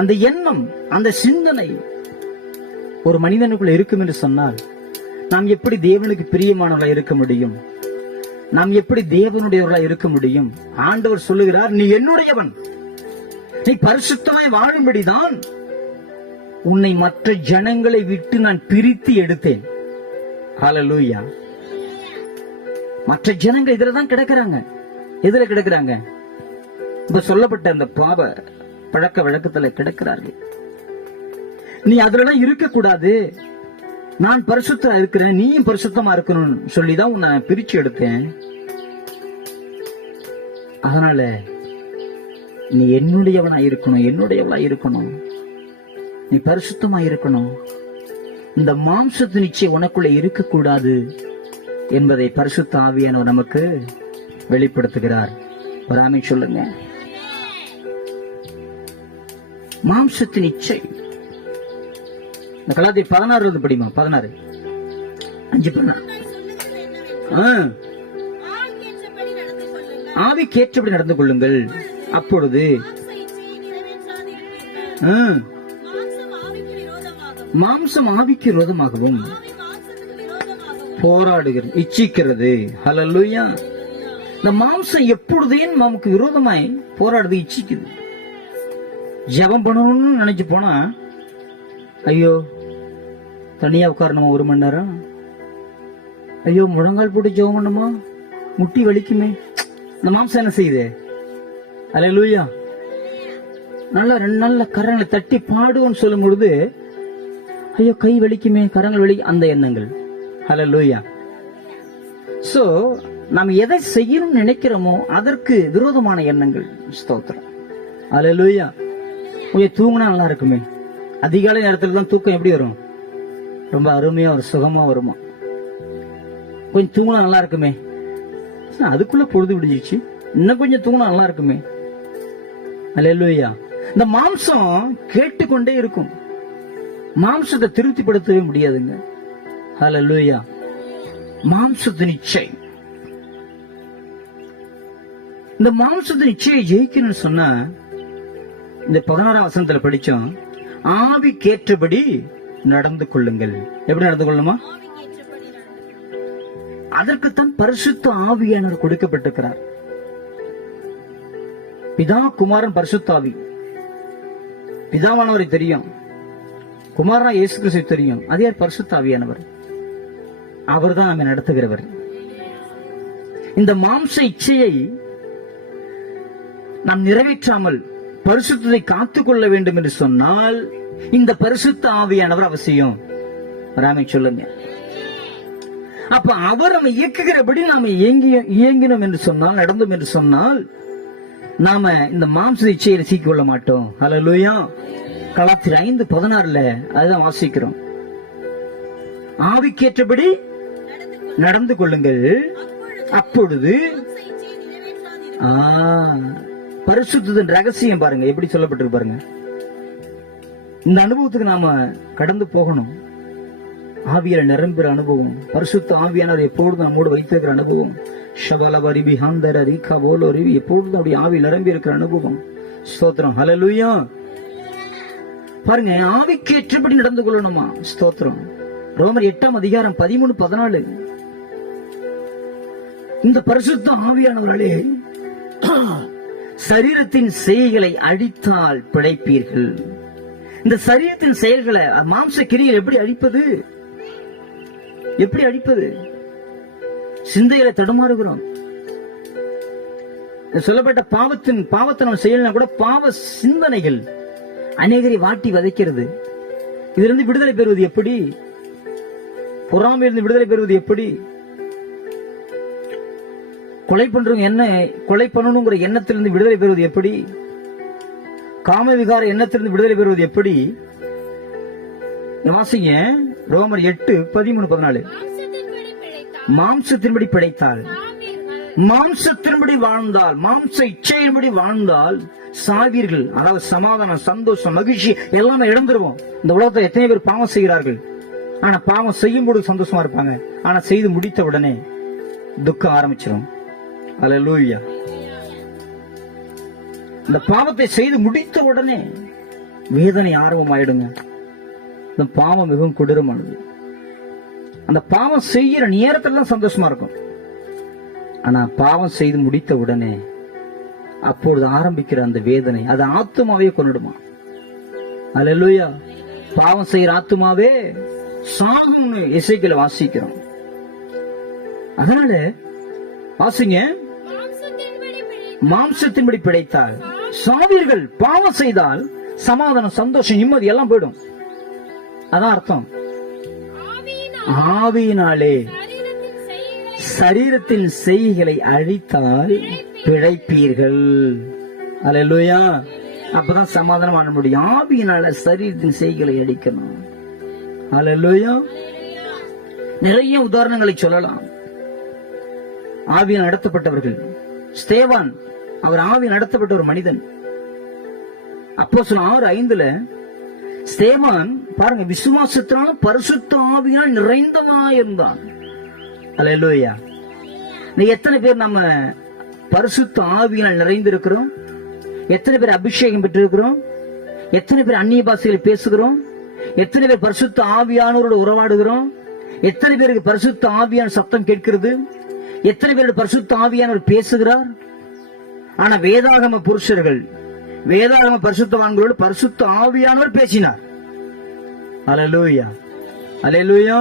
அந்த எண்ணம், அந்த சிந்தனை ஒரு மனிதனுக்குள்ள இருக்கும் என்று சொன்னால் நாம் எப்படி தேவனுக்கு பிரியமானவர்களா இருக்க முடியும்? நாம் எப்படி தேவனுடையவர்களா இருக்க முடியும்? ஆண்டவர் சொல்லுகிறார், நீ என்னுடையவன், நீ பரிசுத்தமாய் வாழும்படிதான் உன்னை மற்ற ஜனங்களை விட்டு நான் பிரித்து எடுத்தேன். ஹல்லேலூயா. மற்ற ஜனங்கள் இதுலதான் கிடக்குறாங்க. எதுல கிடக்குறாங்க? இப்ப சொல்லப்பட்ட அந்த பாவ பழக்க வழக்கத்துல கிடக்கிறார்கள். நீ அதுலலாம் இருக்க கூடாது, நான் பரிசுத்தமா இருக்கிறேன், நீயும் பரிசுத்தமா இருக்கணும்னு சொல்லிதான் உன்னை பிரிச்சு எடுத்தேன். அதனால நீ என்னுடையவனா இருக்கணும், என்னுடையவளா இருக்கணும், நீ பரிசுத்தமா இருக்கணும். இந்த மாம்சத்து நிச்சயம் உனக்குள்ள இருக்கக்கூடாது என்பதை பரிசுத்த ஆவியானவர் நமக்கு வெளிப்படுத்துகிறார். ஒரு ஆமென் சொல்லுங்க. மாம்சத்தின் இச்சை. இந்த கலாத்தியர் 16 படிமா, 16 5 ஆவிக்கேற்றபடி நடந்து கொள்ளுங்கள், அப்பொழுது மாம்சம் ஆவிக்கு விரோதமாகவும் போராடுகிறது, இச்சிக்கிறது. ஹல்லேலூயா. இந்த மாம்சம் எப்பொழுதே நமக்கு விரோதமாய் போராடுது, இச்சிக்குது. ஜெபம் பண்ணணும்னு நினைச்சு போனா, ஐயோ தனியா உட்காரணுமா 1 மணி நேரம், ஐயோ முழங்கால் போட்டு ஜெபம் பண்ணுமா, முட்டி வலிக்குமே. இந்த மாம்சம் என்ன செய்யுது? ஹல்லேலூயா. நல்லா 2 நாள்ல கரங்களை தட்டி பாடுவோன்னு சொல்லும் பொழுது, ஐயோ கை வலிக்குமே, கரங்கள் வலி, அந்த எண்ணங்கள். ஹல்லேலூயா. சோ நாம் எதை செய்யணும்னு நினைக்கிறோமோ அதற்கு விரோதமான எண்ணங்கள். ஸ்தோத்திரம். ஹல்லேலூயா. கொஞ்சம் தூங்கினா நல்லா இருக்குமே. அதிகாலை நேரத்துல தான் தூக்கம் எப்படி வரும்? ரொம்ப அருமையா ஒரு சுகமா வருமா? கொஞ்சம் தூங்கினா நல்லா இருக்குமே, அதுக்குள்ள பொழுது விடிஞ்சிச்சு, இன்னும் கொஞ்சம் தூங்கினா நல்லா இருக்குமே. ஹல்லேலூயா. இந்த மாம்சம் கேட்டுக்கொண்டே இருக்கும். மாம்சத்தை திருப்திப்படுத்தவே முடியாதுங்க. ஹல்லேலூயா. மாம்சத்தின் இச்சை. இந்த மாம்சத்தின் இச்சையை ஜெயிக்கணும்னு சொன்னா, இந்த 16ஆம் வசனத்துல படிச்சோம், ஆவிக்கேற்றபடி நடந்து கொள்ளுங்கள். எப்படி நடந்து கொள்ளணுமா? அதற்குத்தான் பரிசுத்த ஆவியானவர் கொடுக்கப்பட்டிருக்கிறார். பிதா, குமாரன், பரிசுத்த ஆவி. பிதாவானவரை தெரியும், குமாரனா இயேசு கிறிஸ்து தெரியும். அது யார்? பரிசுத்த ஆவியானவர். அவர் தான் நம்மை நடத்துகிறவர். இந்த மாம்ச இச்சையை நாம் நிறைவேற்றாமல் பரிசுத்தத்தை காத்துக்கொள்ள வேண்டும் என்று சொன்னால் இந்த பரிசுத்த ஆவியானவர் அவசியம். ராமே சொல்லுங்க. அப்ப அவர் நம்ம இயக்குகிறபடி நாம இயங்கினோம் என்று சொன்னால், நடந்தோம் என்று சொன்னால், நாம இந்த மாம்ச இச்சையை சீக்கிக்கொள்ள மாட்டோம். ஹல்லேலூயா. கலாத்தியர் 5:16 அதுதான் வாசிக்கிறோம். ஆவிக்கேற்றபடி நடந்து கொள்ளுங்கள், அப்பொழுது பரிசுத்தத்தின் ரகசியம் பாருங்க எப்படி சொல்லப்பட்டிருக்கு பாருங்க. இந்த அனுபவத்துக்கு நாம கடந்து போகணும். ஆவியால நிரம்புற அனுபவம், பரிசுத்த ஆவியானவர் எப்பொழுதும் நம்மோடு வைத்திருக்கிற அனுபவம், ஷபலபரிபி ஹாந்தர ரீகா போலோ ரிவி எப்பொழுதும் அப்படி ஆவி நிரம்பி இருக்கிற அனுபவம். ஸ்தோத்திரம். ஹல்லேலூயா. பாருங்க, ஆவிக்கு ஏற்றபடி நடந்து கொள்ளணுமா? ஸ்தோத்திரம். ரோமர் 8ஆம் அதிகாரம் 13-14. இந்த பரிசுத்த ஆவியானவர்களே, சரீரத்தின் செய்களை அழித்தால் பிழைப்பீர்கள். இந்த சரீரத்தின் செயல்களை, மாம்ச கிரியை எப்படி அழிப்பது? எப்படி அழிப்பது? சிந்தைகளை தடுமாறுகிறோம். சொல்லப்பட்ட பாவத்தை நம்ம செய்யலாம் கூட, பாவ சிந்தனைகள் அநேகரை வாட்டி வதைக்கிறது. இதிலிருந்து விடுதலை பெறுவது எப்படி? பொறாமையிலிருந்து விடுதலை பெறுவது எப்படி? கொலை பண்றவங்க என்ன கொலை பண்ணணுங்கிற எண்ணத்திலிருந்து விடுதலை பெறுவது எப்படி? காம விகார எண்ணத்திலிருந்து விடுதலை பெறுவது எப்படி? வாசிங்க ரோமர் 8:13-14. மாம்சத்தின்படி பிழைத்தால், மாம்சத்தின்படி வாழ்ந்தால், மாம்ச இச்சையின்படி வாழ்ந்தால் சாவீர்கள். அதாவது சமாதானம், சந்தோஷம், மகிழ்ச்சி எல்லாமே இழந்துருவோம். இந்த உலகத்தை எத்தனை பேர் பாவம் செய்கிறார்கள்? ஆனா பாவம் செய்யும் போது சந்தோஷமா இருப்பாங்க, ஆனா செய்து முடித்த உடனே துக்கம் ஆரம்பிச்சிடும். அல்லேலூயா. இந்த பாவத்தை செய்து முடித்த உடனே வேதனை ஆரம்பமாயிடுங்க. இந்த பாவம் மிகவும் கொடூரமானது. அந்த பாவம் செய்யற நேரத்துல தான் சந்தோஷமா இருக்கும், ஆனா பாவம் செய்து முடித்த உடனே அப்பொழுது ஆரம்பிக்கிற அந்த வேதனை அது ஆத்துமாவே கொண்டுடுமா? அல்லேலூயா. பாவம் செய்யற ஆத்துமாவே சாகும்னு எசேக்கியேல் வாசிக்கிறோம். அதனால வாசிங்க, மாம்சத்தின்படி பிழைத்தால் சாவீர்கள். பாவம் செய்தால் சமாதானம், சந்தோஷம், நிம்மதி எல்லாம் போயிடும். அதான் அர்த்தம். ஆவியினாலே சரீரத்தின் செய்கைகளை அழித்தால் பிழைப்பீர்கள். அல்லேலூயா. அப்பதான் சமாதானம் ஆன முடியும். ஆவியினால சரீரத்தின் செய்கைகளை அழிக்கணும். அல்லேலூயா. நிறைய உதாரணங்களை சொல்லலாம். ஆவியால் நடத்தப்பட்டவர்கள். ஸ்தேவான், அவர் ஆவியால் நடத்தப்பட்ட ஒரு மனிதன். அப்போஸ்தலர் 6:5 ஸ்தேவான் பாருங்க, விசுவாசத்தினாலும் பரிசுத்த ஆவியினால் நிறைந்தவனாயிருந்தான். அல்லேலூயா. எத்தனை பேர் நம்ம பரிசுத்த ஆவியினால் நிறைந்திருக்கிறோம்? எத்தனை பேர் அபிஷேகம் பெற்றிருக்கிறோம்? எத்தனை பேர் அந்நிய பாஷைகள் பேசுகிறோம்? எத்தனை பேர் பரிசுத்த ஆவியானவரோடு உறவாடுகிறோம்? எத்தனை பேருக்கு பரிசுத்த ஆவியான சத்தம் கேட்கிறது? எத்தனை பேர் பரிசுத்த ஆவியானவர் பேசுகிறார்? ஆனா வேதாகம புருஷர்கள், வேதாகம பரிசுத்தவான்களோடு பரிசுத்த ஆவியானவர் பேசினார். அல்லேலூயா. அல்லேலூயா.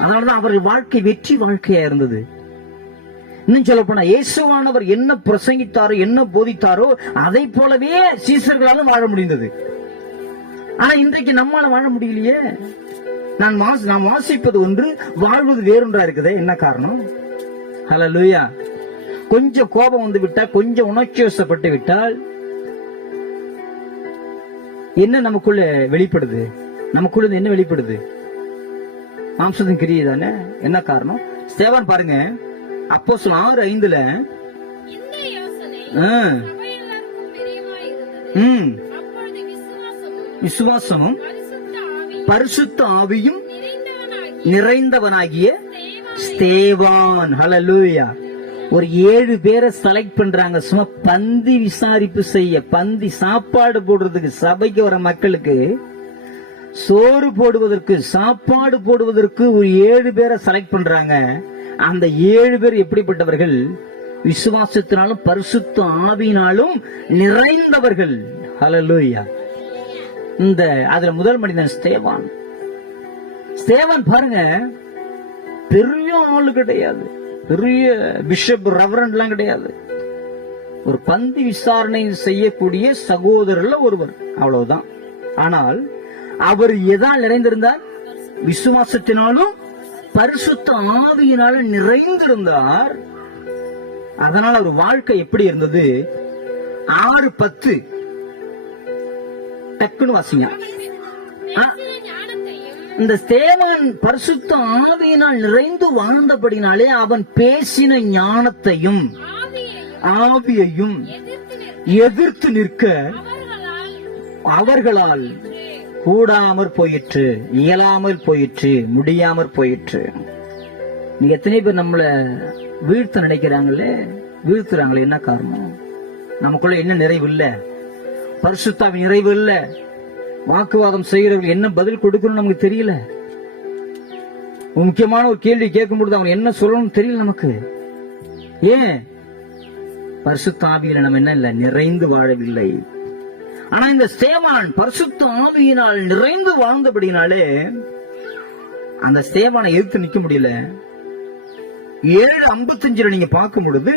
அதனாலதான் அவர்கள் வாழ்க்கை வெற்றி வாழ்க்கையா இருந்தது. இன்னும் சொல்ல போனா, இயேசுவானவர் என்ன பிரசங்கித்தாரோ, என்ன போதித்தாரோ அதை போலவே சீசர்களாலும் வாழ முடிந்தது. ஆனா இன்றைக்கு நம்மால வாழ முடியலையே. நான் வாசிப்பது ஒன்று, வாழ்வது வேறொன்றா இருக்குதே. என்ன காரணம்? ஹல்லேலூயா. கொஞ்சம் கோபம் வந்து விட்டால், கொஞ்சம் உணர்ச்சி வசப்பட்டு விட்டால் என்ன நமக்குள்ள வெளிப்படுது? நமக்குள்ள என்ன வெளிப்படுது? மாம்சத்தின் கிரியை தானே. என்ன காரணம்? ஸ்தேவான் பாருங்க, அப்போஸ்தலர் 6:5 விசுவாசமும் பரிசுத்த ஆவியும் நிறைந்தவனாகிய ஸ்தேவான். ஹல்லேலூயா. ஒரு 7 பேரை செலக்ட் பண்றாங்க, சும்மா பந்தி விசாரிப்பு செய்ய, பந்தி சாப்பாடு போடுறதுக்கு, சபைக்கு வர மக்களுக்கு சோறு போடுவதற்கு, சாப்பாடு போடுவதற்கு ஒரு 7 பேரை செலக்ட் பண்றாங்க. அந்த 7 பேர் எப்படிப்பட்டவர்கள்? விசுவாசத்தினாலும் பரிசுத்த ஆவியினாலும் நிறைந்தவர்கள். ஹல்லேலூயா. இந்த அதுல முதல் மனிதன் ஸ்தேவான். ஸ்தேவான் பாருங்க, பெரிய ஆளு கிடையாது, பெரிய பிஷப் ரெவரண்ட் எல்லாம் கிடையாது. ஒரு பந்தி விசாரணை செய்யக்கூடிய சகோதரர்ல ஒருவர், அவ்வளவுதான். ஆனால் அவர் எதால் நிறைந்திருந்தார்? விசுவாசத்தினாலும் பரிசுத்த ஆவியினாலும் நிறைந்திருந்தார். அதனால அவர் வாழ்க்கை எப்படி இருந்தது? 6:10 டக்குன்னு வாசிங்க. இந்த ஸ்தேவான் பரிசுத்த ஆவியினால் நிறைந்து வாழ்ந்தபடினாலே அவன் பேசின ஞானத்தையும் ஆவியையும் எதிர்த்து நிற்க அவர்களால் கூடாமற் போயிற்று, இயலாமல் போயிற்று, முடியாமற் போயிற்று. நீங்க எத்தனை பேர் நம்மள வீழ்த்த நினைக்கிறாங்களே, வீழ்த்துறாங்களே, என்ன காரணம்? நமக்குள்ள என்ன நிறைவு இல்ல? பரிசுத்தாவின் நிறைவு இல்ல. வாக்குவாதம் செய்கிறவர்கள் என்ன பதில் கொடுக்கணும் நமக்கு தெரியல. முக்கியமான ஒரு கேள்வி கேட்கும் பொழுது அவங்க என்ன சொல்லணும்னு தெரியல நமக்கு. ஏன்? பரிசுத்த ஆவியில நம்ம என்ன இல்ல, நிறைந்து வாழவில்லை. ஆனா இந்த ஸ்தேவான் பரிசுத்த ஆவியினால் நிறைந்து வாழ்ந்தபடினாலே அந்த ஸ்தேவானை எதிர்த்து நிக்க முடியல. 7:55 நீங்க பார்க்கும் பொழுது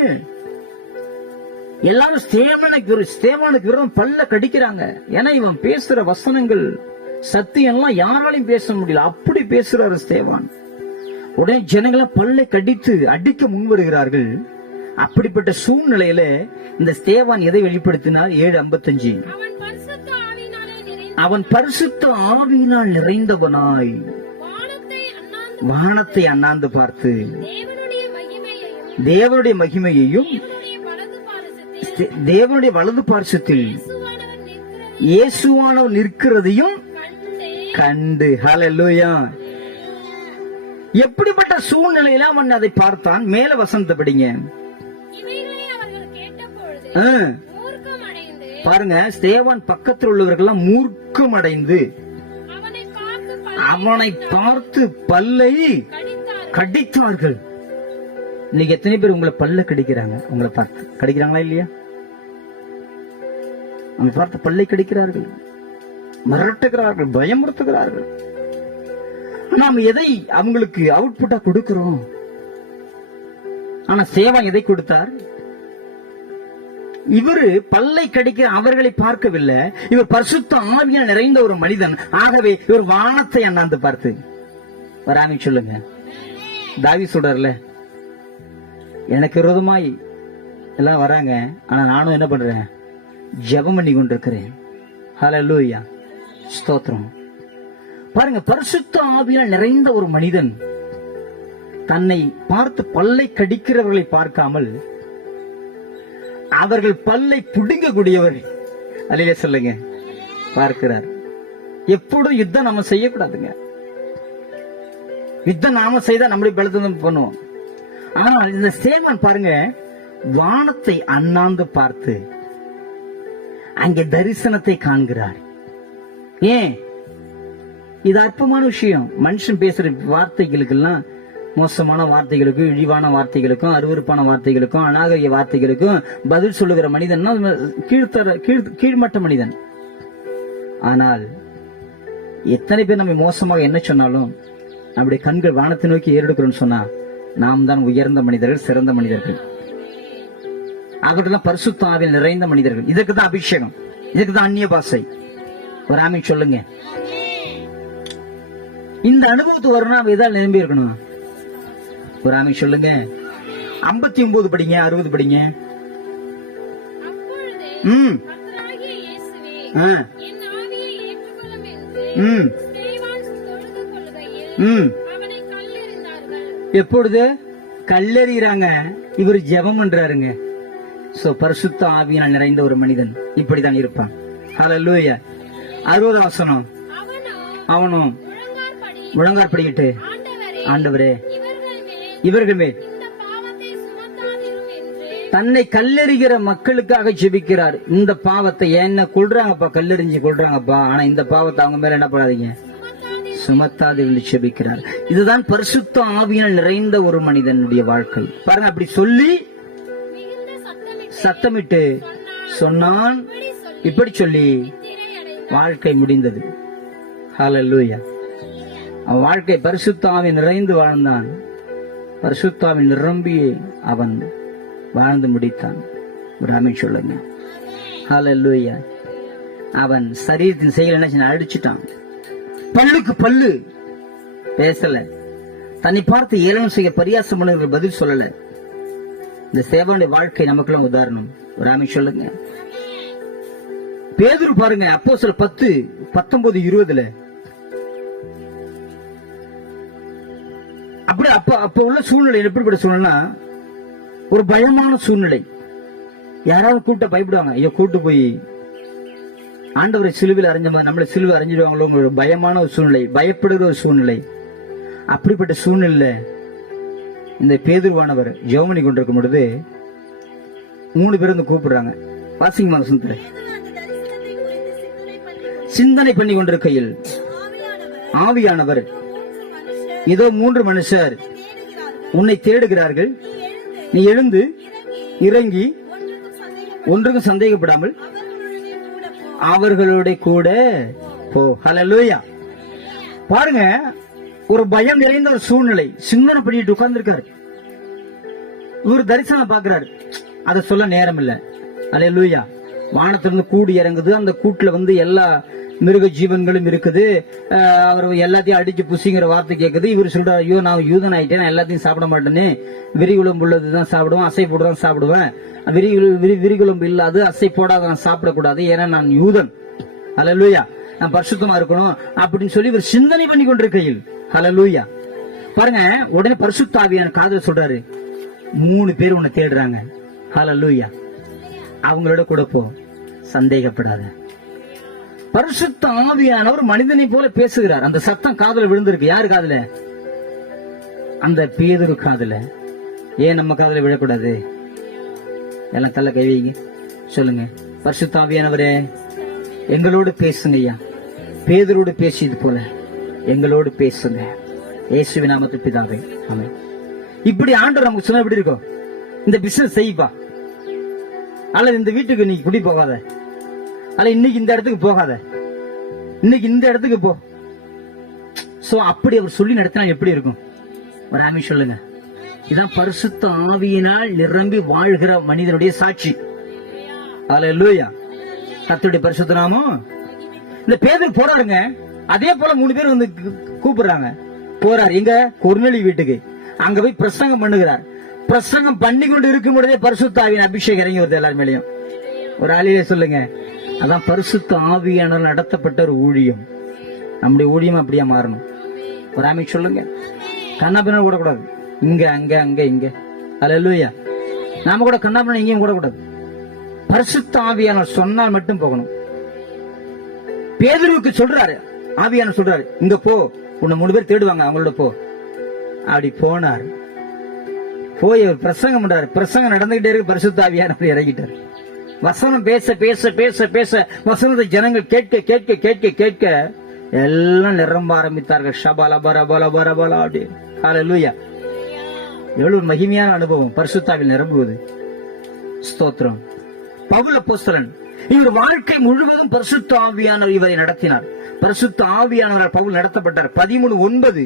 எல்லாரும் ஸ்தேவானுக்கு விரோதம் பல்ல கடிக்கிறாங்க. ஏன்னா இவன் பேசுற வசனங்கள் சத்தியம் எல்லாம் யாராலையும் பேச முடியல, அப்படி பேசுறாரு ஸ்தேவான். உடனே ஜனங்களை பல்லை கடித்து அடிக்க முன் வருகிறார்கள். அப்படிப்பட்ட சூழ்நிலையில இந்த ஸ்தேவான் எதை வெளிப்படுத்தினார்? 7:55 அவன் பரிசுத்த ஆவியினால் நிறைந்தவனாய் வானத்தை அண்ணாந்து பார்த்து தேவனுடைய மகிமையையும் தேவனுடைய வலது பார்சத்தில் இயேசுவானவர் நிற்கிறதையும் கண்டு. ஹல்லேலூயா. எப்படிப்பட்ட சூழ்நிலையில அவன் அதை பார்த்தான்? மேல வசனத்தை படிங்க. பாருங்க, ஸ்தேவான் பக்கத்தில் உள்ளவர்கள் மூர்க்கம் அடைந்து அவனை பார்த்து பல்லை கடித்தார்கள். இன்னைக்கு எத்தனை பேர் உங்களை பல்ல கடிக்கிறாங்க? உங்களை பார்த்து கடிக்கிறாங்களா இல்லையா? அவங்க பார்த்து பல்லை கடிக்கிறார்கள், மிரட்டுகிறார்கள், பயமுறுத்துகிறார்கள். நாம் எதை அவங்களுக்கு அவுட்புட்டா கொடுக்கிறோம்? ஆனா சேவா எதை கொடுத்தார்? இவரு பல்லை கடிக்க அவர்களை பார்க்கவில்லை. இவர் பரிசுத்த ஆவியால் நிறைந்த ஒரு மனிதன். ஆகவே இவர் வானத்தை அண்ணாந்து பார்த்து வராமி சொல்லுங்க. தாவி சொல்றார்ல, எனக்கு விரோதமாய் எல்லாம் வராங்க, ஆனா நானும் என்ன பண்றேன்? ஜெபம் பண்ணி கொண்டிருக்கிறேன். ஹல்லேலூயா, ஸ்தோத்திரம். பாருங்க, பரிசுத்த ஆவியால் நிறைந்த ஒரு மனிதன் தன்னை பார்த்து பல்லை கடிக்கிறவர்களை பார்க்காமல் அவர்கள் பல்லை புடுங்கக்கூடியவர்கள் அல்லையா சொல்லுங்க பார்க்கிறார். எப்பொழுதும் யுத்தம் நம்ம செய்யக்கூடாதுங்க. யுத்தம் நாம செய்தா நம்மளுடைய பலத்தை பண்ணுவோம். ஆனால் இந்த சேவன் பாருங்க, வானத்தை அண்ணாந்து பார்த்து அங்கே தரிசனத்தை காண்கிறார். ஏன்? இது அற்பமான விஷயம். மனுஷன் பேசுற வார்த்தைகளுக்கெல்லாம், மோசமான வார்த்தைகளுக்கும், இழிவான வார்த்தைகளுக்கும், அருவருப்பான வார்த்தைகளுக்கும், அநாகரிக வார்த்தைகளுக்கும் பதில் சொல்லுகிற மனிதன் கீழ்மட்ட மனிதன். ஆனால் எத்தனை பேர் நம்ம மோசமாக என்ன சொன்னாலும் நம்முடைய கண்கள் வானத்தை நோக்கி ஏறெடுக்கிறோம்னு சொன்னா நாம் தான் உயர்ந்த மனிதர்கள், சிறந்த மனிதர்கள். அவர்கள் பரிசுத்த ஆவியில் நிறைந்த மனிதர்கள். இதற்கு தான் அபிஷேகம், இதுக்கு தான் அந்நிய பாஷை. ஒரு ஆமீன் சொல்லுங்க. இந்த அனுபவத்துக்கு வரணும், எதால் நிரம்பி இருக்கணும்? ஒரு ஆமீன் சொல்லுங்க. 59 படிங்க, 60 படிங்க. எப்பொழுது கல்லெறிகிறாங்க? இவர் ஜெபம் பண்றாருங்க. சோ பரிசுத்த ஆவியினால் நிறைந்த ஒரு மனிதன் இப்படிதான் இருப்பான். ஹல்லேலூயா. 60 வசனம். அவனும் முழங்கார் படிக்கிட்டு, ஆண்டவரே இவர்கள் மேல் தன்னை கல்லெறிகிற மக்களுக்காக ஜெபிக்கிறார். இந்த பாவத்தை என்ன கொள்றாங்கப்பா, கல்லெறிஞ்சு கொள்றாங்கப்பா, ஆனா இந்த பாவத்தை அவங்க மேல என்ன பண்ணாதீங்க, சுமத்தாது ஜெபிக்கிறார். இதுதான் பரிசுத்த ஆவியால் நிறைந்த ஒரு மனிதனுடைய வாழ்க்கை. பாருங்க, அப்படி சொல்லி சத்தமிட்டு சொன்னான். இப்படி சொல்லி வாழ்க்கை முடிந்தது. ஹல்லேலூயா. அவன் வாழ்க்கை பரிசுத்த ஆவியால் நிறைந்து வாழ்ந்தான். பரிசுத்த ஆவியால் நிரம்பி அவன் வாழ்ந்து முடித்தான். ஒரு ஆமென் சொல்லுங்க. ஹல்லேலூயா. அவன் சரீரத்தின் செயல் என்ன அடிச்சுட்டான். பல்லுக்கு பல்லு பேசல. தன்னை பார்த்து ஏளனம் செய்ய பரியாசம் பண்ணுகிற பதில் சொல்லல. இந்த சேவனுடைய வாழ்க்கை நமக்குள்ள உதாரணம். ஒரு ஆமென் சொல்லுங்க. பேதுரு பாருங்க, அப்போஸ்தலர் 10:19-20 அப்படி அப்ப உள்ள சூழ்நிலை எப்படிப்பட்ட சூழ்நிலை? ஒரு பயமான சூழ்நிலை. யாராவது கூட்ட பயப்படுவாங்க. ஐயோ, கூட்டு போய் ஆண்டவரை சிலுவையில் அறிஞ்ச மாதிரி நம்மளை சிலுவை அறிஞ்சிடுவாங்களோ, ஒரு பயமான ஒரு சூழ்நிலை, பயப்படுகிற ஒரு சூழ்நிலை. அப்படிப்பட்ட சூழ்நிலை இந்த பேதுருவானவர் ஜெபம் பண்ணி கொண்டிருக்கும் பொழுது 3 பேர் வந்து கூப்பிடுறாங்க. வாசிங்க வசனத்துல. சிந்தனை பண்ணி கொண்டிருக்கையில் ஆவியானவர், இதோ 3 மனுஷர் உன்னை தேடுகிறார்கள், நீ எழுந்து இறங்கி ஒன்றுக்கும் சந்தேகப்படாமல் அவர்களுடைய கூட போ. ஹல்லேலூயா. பாருங்க, ஒரு பயம் நிறைந்த ஒரு சூழ்நிலை, சிந்தனை பண்ணிட்டு உட்கார்ந்து இருக்காரு. இவர் தரிசனம் பாக்குறாரு, அதை சொல்ல நேரம் இல்ல. ஹல்லேலூயா. வானத்திலிருந்து கூடு இறங்குது, அந்த கூட்டுல வந்து எல்லா மிருக ஜீவன்களும் இருக்குது. அவர் எல்லாத்தையும் அடிச்சு புசிங்கிற வார்த்தை கேட்குது. இவர் சொல்றாரு, ஐயோ நான் யூதன் ஆயிட்டேன், நான் எல்லாத்தையும் சாப்பிட மாட்டேன்னு, விரிகுளம்பு உள்ளதுதான் சாப்பிடுவேன், அசை போட்டுதான் சாப்பிடுவேன், விரிகுளம்பு இல்லாது அசை போடாத நான் சாப்பிடக்கூடாது, ஏன்னா நான் யூதன். ஹல்லேலூயா. நான் பரிசுத்தமா இருக்கணும் அப்படின்னு சொல்லி இவர் சிந்தனை பண்ணி கொண்டிருக்கையில், ஹல்லேலூயா, பாருங்க, உடனே பரிசுத்த ஆவியான காதல் சொல்றாரு, 3 பேர் உன்னை தேடுறாங்க. ஹல்லேலூயா. அவங்களோட கூட போ, சந்தேகப்படாத. பரிசுத்த ஆவியானவர் மனிதனை போல பேசுகிறார். அந்த சத்தம் காதுல விழுந்திருக்கு. யாரு காதுல? அந்த பேதுரு காதுல. ஏன் நம்ம காதுல விழக்கூடாது? எல்லாம் தள்ள கை வைங்க, சொல்லுங்க. பரிசுத்த ஆவியானவரே, எங்களோடு பேசுங்க ஐயா. பேதுரோடு பேசியது போல எங்களோடு பேசுங்க. இயேசுவின் நாமத்தில் பிதாவே, ஆமென். இப்படி ஆண்டவர் நமக்கு சொன்னா எப்படி இருக்கும்? இந்த பிசினஸ் செய்ப்பா, அல்லது இந்த வீட்டுக்கு நீ குடி போகாத, அல்ல இன்னைக்கு இந்த இடத்துக்கு போகாத, இன்னைக்கு இந்த இடத்துக்கு போ. சோ அப்படி அவர் சொல்லி நடத்தினா எப்படி இருக்கும்? ஒரு ஆமீன் சொல்லுங்க. இதான் பரிசுத்த ஆவியினால் நிரம்பி வாழ்கிற மனிதனுடைய சாட்சி. ஹல்லேலூயா. கர்த்தருடைய பரிசுத்த நாமம். இந்த பேதுரு போறாருங்க. அதே போல 3 பேர் வந்து கூப்பிடுறாங்க. போறாரு எங்க? கொர்நேலி வீட்டுக்கு. அங்க போய் பிரசங்கம் பண்ணுகிறார். பிரசங்கம் பண்ணி கொண்டு இருக்கும் பொழுதே பரிசுத்த ஆவியின் அபிஷேகம் இறங்கி வருது எல்லார் மேலயும். ஒரு ஆளியே சொல்லுங்க. அதான் பரிசுத்த ஆவியானவர் நடத்தப்பட்ட ஒரு ஊழியம். நம்முடைய ஊழியம் அப்படியே மாறணும். ஒரு ஆமீன் சொல்லுங்க. கண்ணாபின்ன ஓடக்கூடாது, இங்க அங்க அங்க இங்க. ஹல்லேலூயா. நாம கூட கண்ணாபின்ன எங்கேயும் ஓடக்கூடாது. பரிசுத்த ஆவியானவர் சொன்னால் மட்டும் போகணும். பேதுருவுக்கு சொல்றாரு, ஆவியானவர் சொல்றாரு, இங்க போ, உன்னை 3 பேர் தேடுவாங்க, அவங்களோட போ. அப்படி போனார். போய் அவர் பிரசங்கம் பண்றாரு. பிரசங்கம் நடந்துகிட்டே இருக்கு. பரிசுத்த ஆவியானவர் இறங்கிட்டார். வசனம் பேச பேச பேச பேச வசனத்தை ஜனங்கள் கேட்க கேட்க கேட்க கேட்க எல்லாம் நிரம்ப ஆரம்பித்தார்கள். ஷபால பர பல பர பல அப்படி. ஹல்லேலூயா. எவ்வளவு மகிமையான அனுபவம் பரிசுத்தாவில் நிரம்புவது. ஸ்தோத்திரம். பவுல் அப்போஸ்தலன், இவர் வாழ்க்கை முழுவதும் பரிசுத்த ஆவியானவர் இவரை நடத்தினார். பரிசுத்த ஆவியானவர் பவுல் நடத்தப்பட்டார். 13:9,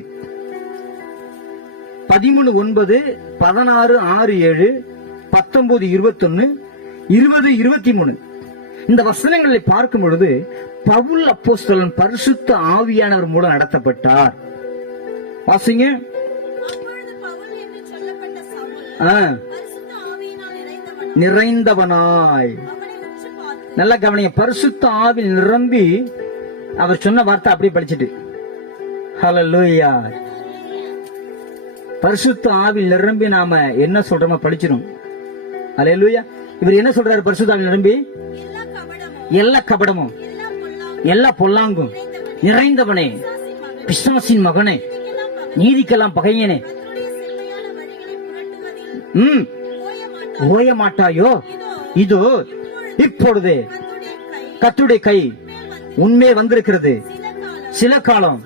16:6, 7, 19:21, 20:23 இந்த வசனங்களை பார்க்கும் பொழுது பவுல் அப்போஸ்தலன் பரிசுத்த ஆவியானவர் மூலம் நடத்தப்பட்டார். வாசிங்க. நிறைந்தவனாய். நல்ல கவனிங்க. பரிசுத்த ஆவில் நிரம்பி அவர் சொன்ன வார்த்தை அப்படியே படிச்சுட்டு. ஹல்லேலூயா. பரிசுத்த ஆவில் நிரம்பி நாம என்ன சொல்றோமோ படிச்சிடும். ஹல்லேலூயா. இவர் என்ன சொல்றாரு? பரிசுத்த ஆவில் நிரம்பி எல்லா கபடமும் எல்லா பொல்லாங்கும் நிறைந்தவனே, பிசாசின் மகனே, நீதிக்கெல்லாம் பகையனே, ஓய மாட்டாயோ? இதோ இப்பொழுது கர்த்தருடைய கை உன்மே வந்திருக்கிறது. சில காலம்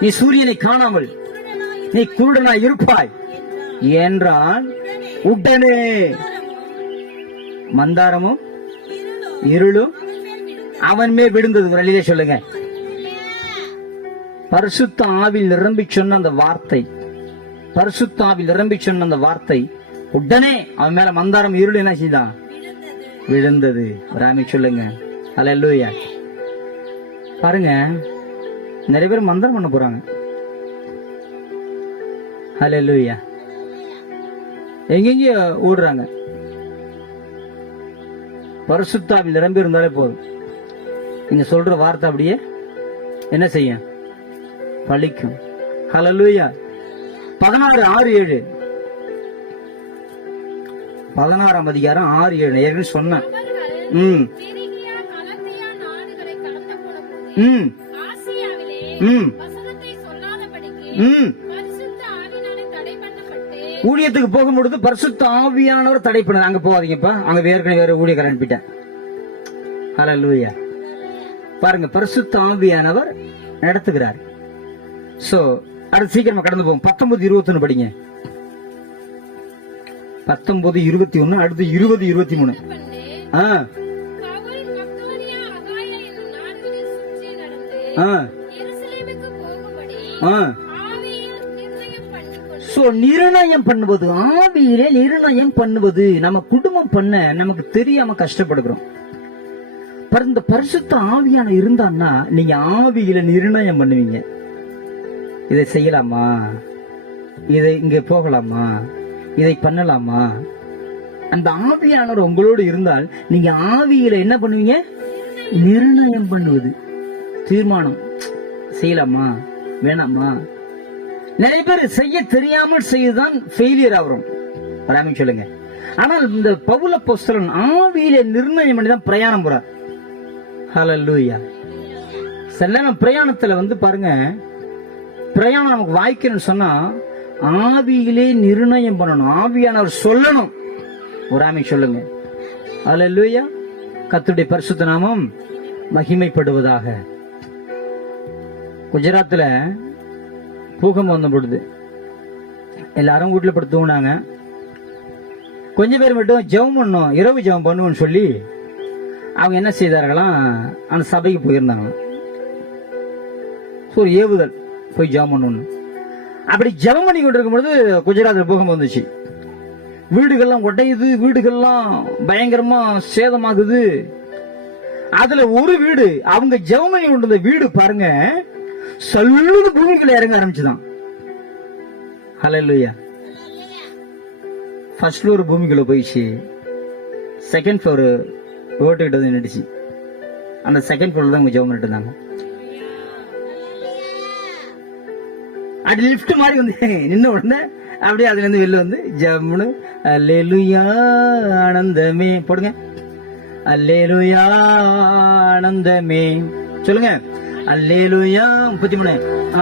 நீ சூரியனை காணாமல் நீ குருடனாய் இருப்பாய் என்றான். உடனே மந்தாரமும் இருளும் அவன் மேல் விழுந்தது. ஒரு அழிலே சொல்லுங்க. பரிசுத்த ஆவில் நிரம்பி சொன்ன அந்த வார்த்தை, பரிசுத்த ஆவில் நிரம்பி சொன்ன அந்த வார்த்தை உடனே அவன் மேல மந்தாரம் இருள் என்ன செய்தான்? விழுந்தது. ஒரு ஆமீன் சொல்லுங்க. ஹல்லேலூயா. பாருங்க, நிறைய பேர் மந்திரம் பண்ண போறாங்க. ஹல்லேலூயா. எங்கெங்க ஓடுறாங்க. பரிசுத்தாவில் நிரம்பி இருந்தாலே போதும். நீங்க சொல்ற வார்த்தை அப்படியே என்ன செய்யும்? பலிக்கும். ஹல்லேலூயா. 16:6-7 16ஆம் அதிகாரம் 6-7 ஏற்கனவே சொன்னேன். ஊழியத்துக்கு போகும்பொழுது பரிசுத்த ஆவியானவர் தடை பண்ணார். அங்க போகாதீங்கப்பா, அங்க ஏற்கனவே வேற ஊழியக்காரன் அனுப்பிட்டேன். ஹல்லேலூயா. பாருங்க, பரிசுத்த ஆவியானவர் நடத்துகிறார். சோ அடுத்து சீக்கிரமா கடந்து போகும். 19:21 படிங்க. 19:21 அடுத்து 20:23. நிர்ணயம் பண்ணுவது, ஆவியிலே நிர்ணயம் பண்ணுவது. நம்ம குடும்பம் பண்ண நமக்கு தெரியாம கஷ்டப்படுகிறோம். இந்த பரிசுத்த ஆவியான இருந்தான்னா நீங்க ஆவியில நிர்ணயம் பண்ணுவீங்க. இதை செய்யலாமா, இதை இங்க போகலாமா, இதை பண்ணலாமா. அந்த ஆவியானவர் உங்களோடு இருந்தால் நீங்க ஆவியில என்ன பண்ணுவீங்க? நிர்ணயம் பண்ணுவது, தீர்மானம். செய்யலாமா வேணாமா. நிறைய பேர் செய்ய தெரியாமல் செய்துதான் ஃபெயிலியர் ஆகிறோம். வராம சொல்லுங்க. ஆனால் இந்த பவுல் அப்போஸ்தலன் ஆவியில நிர்ணயம் பண்ணி தான் பிரயாணம் போறார். ஹல்லேலூயா. சில பிரயாணத்துல பாருங்க, பிரயாணம் நமக்கு வாய்க்கணும்னு சொன்னா ஆவியிலே நிர்ணயம் பண்ணணும். ஆவியானவர் சொல்லணும். ஒரு ஆமீன் சொல்லுங்க. ஹல்லேலூயா. கர்த்தருடைய பரிசுத்த நாமம் மகிமைப்படுவதாக. குஜராத்ல பூகம்பம் வந்த பொழுது எல்லாரும் வீட்டுல படுத்து தூங்கினாங்க. கொஞ்சம் பேர் மட்டும் ஜெபம் பண்ணும், இரவு ஜெபம் பண்ணுவோம்னு சொல்லி அவங்க என்ன செய்தார்களாம், அந்த சபைக்கு போயிருந்தாங்களாம். ஒரு ஏவுதல், போய் ஜெபம் பண்ணணும். அப்படி ஜெபம் பண்ணி கொண்டிருக்கும் பொழுது குஜராத்ல பூகம்பம் வந்துச்சு. வீடுகள்லாம் உடையுது, வீடுகள்லாம் பயங்கரமா சேதமாகுது. அதுல ஒரு வீடு, அவங்க ஜெபம் பண்ணி கொண்டிருந்த வீடு பாருங்க, சொல்லுது பூமிக்குள்ள இறங்க ஆரம்பிச்சுதான். ஹல்லேலூயா. ஃபர்ஸ்ட் ஃப்ளோர் பூமிக்குள்ள போயிடுச்சு, செகண்ட் ஃப்ளோர் ஓட்டுக்கிட்டு வந்து நின்றுச்சு. அந்த செகண்ட் ஃப்ளோர் தான் ஜெபம் பண்ணிட்டு இருந்தாங்க. அது லிப்ட் மாதிரி வந்து நின்ன உடனே அப்படியே அதுல இருந்து வெளில வந்து ஜம்முன்னு அல்லேலூயா ஆனந்தமே போடுங்க. அல்லேலூயா ஆனந்தமே சொல்லுங்க. அல்லேலூயா 33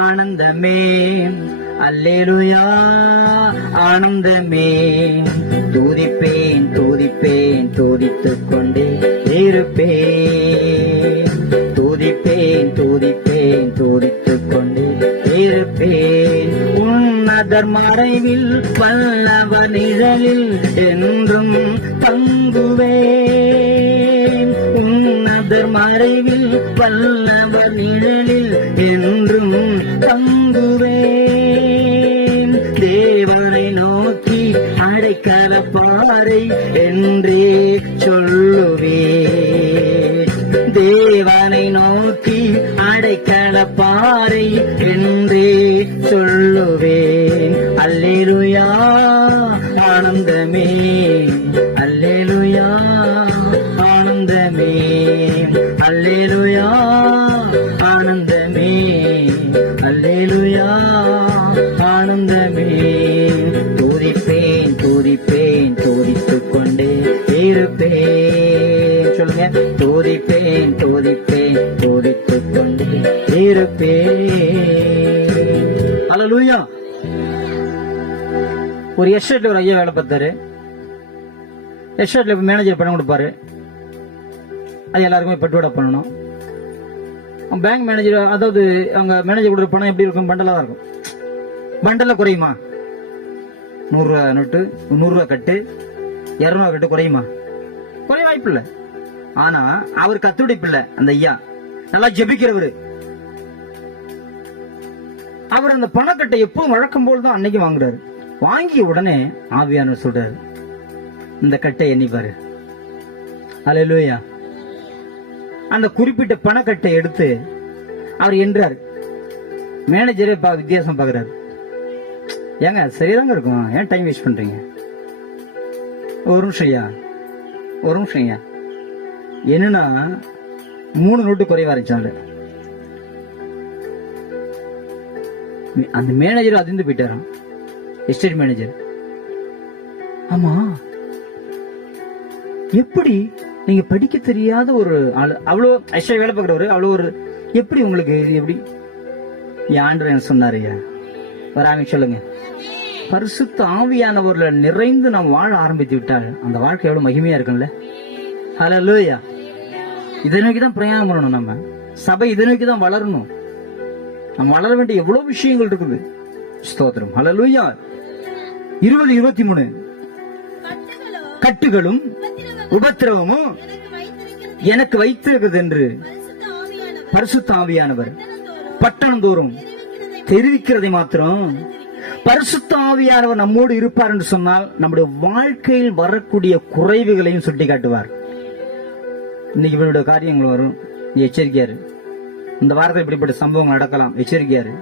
ஆனந்தமே. அல்லேலூயா ஆனந்தமே. துதிப்பேன் துதிப்பேன் துதித்துக் கொண்டே இருப்பேன். துதிப்பேன் துதிப்பேன் துதித்துக் கொண்டே இருப்பேன். உன்னதர் மறைவில் வல்லவர் நிழலில் என்றும் தங்குவேன். உன்னதர் மறைவில் வல்லவர் நிழலில் என்றும் தங்குவேன். தேவனை நோக்கி அடைக்கல பாறை என்றே சொல்லுவேன். தேவனை நோக்கி அடைக்கல பாறை என்றே சொல்லுவேன். அல்லேலூயா ஆனந்தமே. அல்லேலூயா ஆனந்தமே. அல்லேலூயா ஆனந்தமே. அல்லேலூயா ஆனந்தமே. துதிப்பேன் துதிப்பேன் துதித்துக் கொண்டே இருப்பேன். சொல்லுங்க. துதிப்பேன் துதிப்பேன் துதித்துக் கொண்டே இருப்பேன். அல்லேலூயா. ஒரு எஸ்டேட்ல ஒரு ஐயா வேலை பார்த்தாரு. எஸ்டேட்ல மேனேஜர் பணம் கொடுப்பாரு, அது எல்லாருக்குமே பட்டுவாடா பண்ணணும். பேங்க் மேனேஜர், அதாவது அவங்க மேனேஜர் கொடுக்குற பணம் எப்படி இருக்கும்? பண்டலா தான் இருக்கும். பண்டல குறையுமா? 100 ரூபா நோட்டு, 100 ரூபா கட்டு, 200 ரூபா கட்டு குறையுமா? குறைய வாய்ப்பு இல்லை. ஆனா அவர் கத்துடைய பிள்ளை, அந்த ஐயா நல்லா ஜெபிக்கிறவரு. அவர் அந்த பணக்கட்டை எப்பவும் வழக்கம் போல் தான் அன்னைக்கு வாங்குறாரு. வாங்கிய உடனே ஆவியானவர் சொல்றாரு, இந்த கட்டை எண்ணிப்பாரு. அல்லேலூயா. அந்த குறிப்பிட்ட பணக்கட்டை எடுத்து அவர் என்றார். மேனேஜரே வித்தியாசம் பாக்குறாரு. ஏங்க சரிதாங்க இருக்கும், ஏன் டைம் வேஸ்ட் பண்றீங்க? ஒரு நிமிஷம் ஐயா, ஒரு நிமிஷம் ஐயா. என்னன்னா 3 நோட்டு குறைவா இருந்துச்சு. அந்த மேனேஜர் அதிர்ந்து போயிட்டாராம், எஸ்டேட் மேனேஜர். ஆமா, எப்படி நீங்க படிக்க தெரியாத ஒரு ஆளு, அவ்வளோ எஸ்டேட் வேலை பார்க்கிறவரு, அவ்வளோ ஒரு எப்படி உங்களுக்கு எப்படி? ஆண்டவர் என்ன சொன்னாரு? வராம சொல்லுங்க. பரிசுத்த ஆவியானவர்ல நிறைந்து நாம் வாழ ஆரம்பித்து விட்டால் அந்த வாழ்க்கை எவ்வளவு மகிமையா இருக்கும்ல. ஹல்லேலூயா. இதை நோக்கிதான் பிரயாணம் பண்ணணும். நம்ம சபை இதை நோக்கிதான் வளரணும். நம்ம வளர வேண்டிய எவ்வளவு விஷயங்கள் இருக்குது. ஸ்தோத்திரம். ஹல்லேலூயா. 20:23 கட்டுகளும் உபத்திரவமும் எனக்கு வைத்திருக்கிறது என்று பரிசுத்த ஆவியானவர் பட்டணம் தோறும் தெரிவிக்கிறதை மாத்திரம். பரிசுத்த ஆவியானவர் நம்மோடு இருப்பார் என்று சொன்னால் நம்முடைய வாழ்க்கையில் வரக்கூடிய குறைவுகளையும் சுட்டி காட்டுவார். இன்னைக்கு இவருடைய காரியங்கள் வரும், நீ எச்சரிக்கையாரு. இந்த வாரத்தில் இப்படிப்பட்ட சம்பவங்கள் நடக்கலாம், எச்சரிக்கையாரு.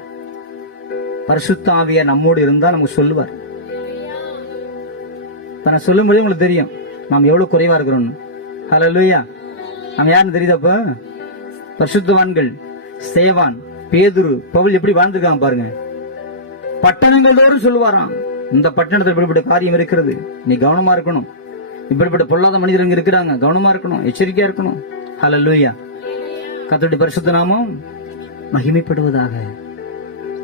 பரிசுத்த ஆவியார் நம்மோடு இருந்தா நமக்கு சொல்லுவார். நான் சொல்லும்போது உங்களுக்கு தெரியும் நாம் எவ்வளவு குறைவா இருக்கிறோம். ஹல்லேலூயா. நாம் யாருன்னு தெரியுதாப்ப? பரிசுத்தவான்கள் சேவான், பேதுரு, பவுல் எப்படி வாழ்ந்துருக்காங்க பாருங்க. பட்டணங்கள் தோறும் சொல்லுவாராம், இந்த பட்டணத்தில் இப்படிப்பட்ட காரியம் இருக்கிறது, நீ கவனமா இருக்கணும். இப்படிப்பட்ட பொல்லாத மனிதர்கள் இருக்கிறாங்க, கவனமா இருக்கணும், எச்சரிக்கையா இருக்கணும். ஹல்லேலூயா. கர்த்தருடைய பரிசுத்த நாமம் மகிமைப்படுவதாக.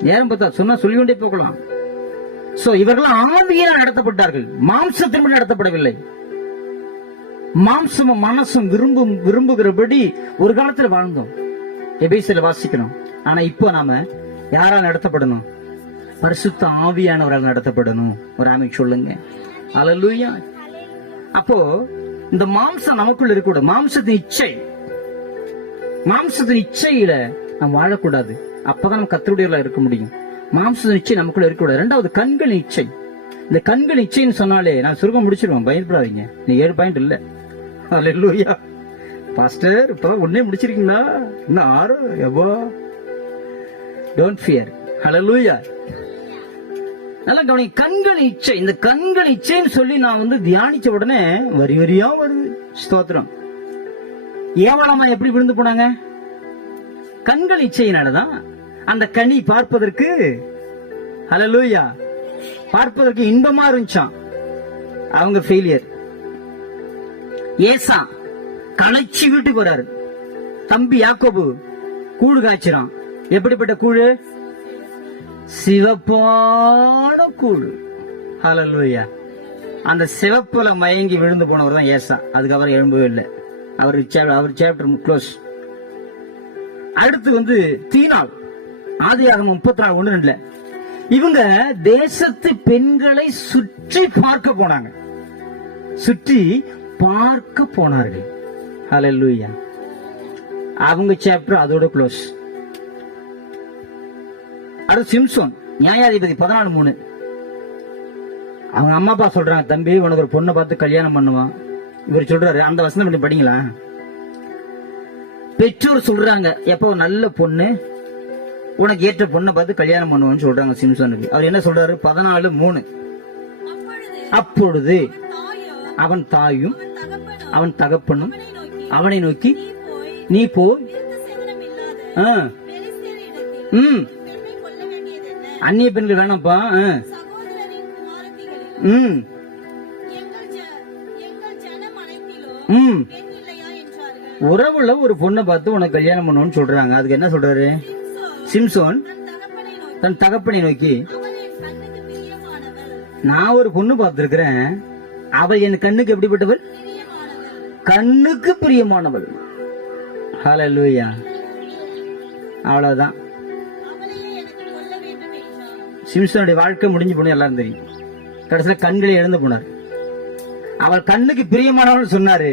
நேரம் பார்த்தா சொன்னா சொல்லிக்கொண்டே போகலாம். இவர்கள் ஆவியால் நடத்தப்பட்டார்கள், மாம்சத்தின்படி நடத்தப்படவில்லை. மாம்சமும் மனசும் விரும்புகிறபடி ஒரு காலத்துல வாழ்ந்தோம். எபேசியர்ல வாசிக்கணும். ஆனா இப்போ நாம யாரால் நடத்தப்படணும்? பரிசுத்த ஆவியானவரால் நடத்தப்படணும். ஒரு ஆமென் சொல்லுங்க. ஹல்லேலூயா. அப்போ இந்த மாம்சம் நமக்குள்ள இருக்கக்கூடாது. மாம்சத்தின் இச்சையில நாம் வாழக்கூடாது. அப்பதான் நம்ம கர்த்தருடையவர்களா இருக்க முடியும். மாம்சத்தின் இச்சை நமக்குள்ள இருக்கக்கூடாது. 2வது கண்கள் இச்சை. இந்த கண்கள் இச்சைன்னு சொன்னாலே நான் சுருக்கம் முடிச்சிருவேன், பயப்படாதீங்க. நீ 7 பாயிண்ட் இல்ல. ஹல்லேலூயா. பாஸ்டர் இப்ப ஒன்னே முடிச்சிருக்கீங்களா? இன்னும் 6 எவ்வளோ? Don't fear. ஹல்லேலூயா. நல்லா கவனி. கண்கள் இச்சை. இந்த கண்கள் இச்சைன்னு சொல்லி நான் தியானிச்ச உடனே வரி வரியா வருது. ஸ்தோத்திரம். ஏவலாமா எப்படி விழுந்து போனாங்க? கண்கள் இச்சையினாலதான். அந்த கனி பார்ப்பதற்கு, ஹல்லேலூயா, பார்ப்பதற்கு இன்பமா இருந்துச்சான். அவங்க ஃபெயிலியர். ஏசா களைச்சி வீட்டுக்கு வராரு. தம்பி யாக்கோபு கூழு காய்ச்சிறான். எப்படிப்பட்ட கூழு? சிவப்பான கூழு. ஹல்லேலூயா. அந்த சிவப்புல மயங்கி விழுந்து போனவர் தான் ஏசா. அதுக்கப்புறம் எழும்பவே இல்லை. அவர் சாப்டர் க்ளோஸ். அடுத்து தீனாள். ஆதியாகமம் 34:1-2 இவங்க தேசத்து பெண்களை சுற்றி பார்க்க போனாங்க. ஹல்லேலூயா. அவங்க சாப்டர் அதோட க்ளோஸ். அடுத்து சிம்சோன், நியாயாதிபதி 14:3. அவங்க அம்மா அப்பா சொல்றாங்க, தம்பி உனக்கு ஒரு பொண்ணை பார்த்து கல்யாணம் பண்ணுவான். இவர் சொல்றாரு, அந்த வசனம் பண்ணி படிங்களா. பெற்றோர் சொல்றாங்க, எப்போ நல்ல பொண்ணு, உனக்கு ஏற்ற பொண்ணை பார்த்து கல்யாணம் பண்ணுவான்னு சொல்றாங்க சிம்சோனுக்கு. அவர் என்ன சொல்றாரு? 14:3. அப்பொழுது அவன் தாயும் அவன் தகப்பனும் அவனை நோக்கி, நீ போய் அந்நிய பெண்கள் வேணாம்ப்பா, உறவுல ஒரு பொண்ணை பார்த்து உனக்கு கல்யாணம் பண்ணுவோன்னு சொல்றாங்க. அதுக்கு என்ன சொல்றாரு சிம்சோன்? தன் தகப்பனை நோக்கி, நான் ஒரு பொண்ணு பார்த்திருக்கிறேன், அவள் என் கண்ணுக்கு எப்படிப்பட்டவள்? கண்ணுக்கு பிரியமானவள். ஹல்லேலூயா. அவ்வளவுதான். சிம்சோனுடைய வாழ்க்கை முடிஞ்சு போன எல்லாரும் தெரியும். கடைசியில கண்களை இழந்து போனார். அவள் கண்ணுக்கு பிரியமானவள் சொன்னாரு,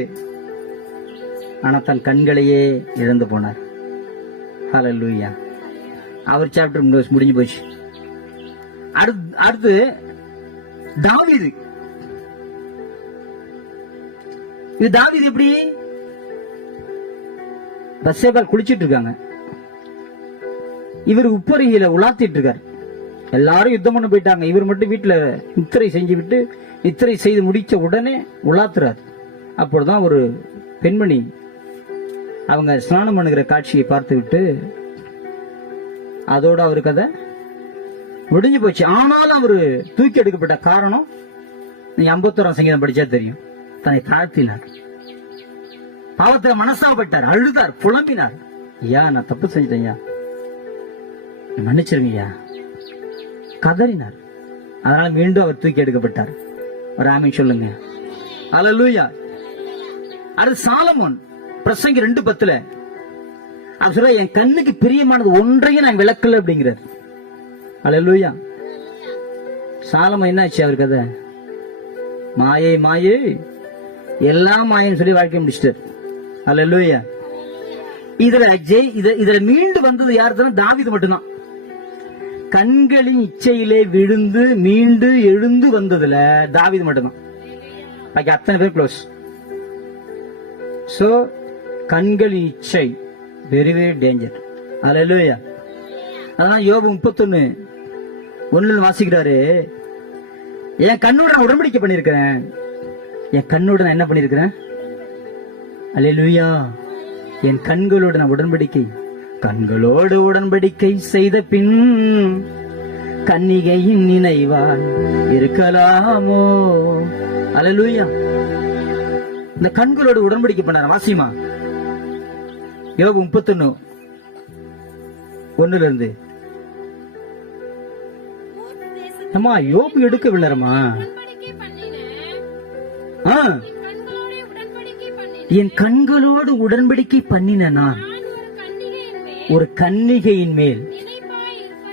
ஆனா தன் கண்களையே இழந்து போனார். ஹல்லேலூயா. அவர் சாப்டர் முடிஞ்சு போச்சு. அடுத்து தாவீது. இது தாவீது எப்படி? பத்சேபாள் குளிச்சிட்டு இருக்காங்க, இவர் உப்பரியில உலாத்திட்டு இருக்காரு. எல்லாரும் யுத்தம் பண்ண போயிட்டாங்க, இவர் மட்டும் வீட்டுல நித்திரை செஞ்சு விட்டு, நித்திரை செய்து முடிச்ச உடனே உலாத்துறாரு. அப்பொழுதுதான் ஒரு பெண்மணி அவங்க ஸ்நானம் பண்ணுகிற காட்சியை பார்த்து விட்டு, அதோட அவருக்கு அதை முடிஞ்சு போச்சு. ஆனாலும் அவரு தூக்கி எடுக்கப்பட்ட காரணம், நீ 51ஆம் சங்கீதம் படிச்சா தெரியும். தன்னை தாழ்த்தினார், பாவத்துல மனசாப்பட்டார், அழுதார், புலம்பினார். ஐயா நான் தப்பு செஞ்சிட்டேன், மன்னிச்சிருங்க ஐயா. கதறினார். அதனால மீண்டும் அவர் தூக்கி எடுக்கப்பட்டார். ஒரு ஆமீன் சொல்லுங்க. அல்லேலூயா. அது சாலமோன் பிரசங்கி 2:10 அவர் சொல்ற, என் கண்ணுக்கு பிரியமானது ஒன்றையும் நான் விளக்கல அப்படிங்கிறார். அல்லேலூயா. சாலமோன் என்னாச்சு அவர் கதை? மாயை மாயை எல்லாம் மாயன்னு சொல்லி வாழ்க்கை முடிச்சிட்டார். அல்லேலூயா. இதுல மீண்டு வந்தது யாருன்னா தாவீது மட்டும்தான். கண்களின் இச்சையிலே விழுந்து மீண்டு எழுந்து வந்ததுல தாவீது மட்டும்தான். பாக்கி அத்தனை பேர் க்ளோஸ். சோ கண்களின் இச்சை வெரி வெரி டேஞ்சர். அல்லேலூயா. அதான் யோபு 31:1 வாசிக்கிறாரு, என் கண்ணோட நான் உடன்படிக்கை பண்ணிருக்கிறேன். என் கண்ணோட நான் என்ன பண்ணிருக்கிறேன்? அல்லேலூயா. என் கண்களோடு நான் உடன்படிக்கை, கண்களோடு உடன்படிக்கை செய்த பின் கன்னிகையின் நினைவால் இருக்கலாமோ? அல்லேலூயா. இந்த கண்களோடு உடன்படிக்கை பண்ணார வாசிமா. யோபு 31:1 அம்மா யோபு எடுக்கவில்லரமா? என் கண்களோடு உடன்படிக்கை பண்ணின நான் ஒரு கன்னிகையின் மேல்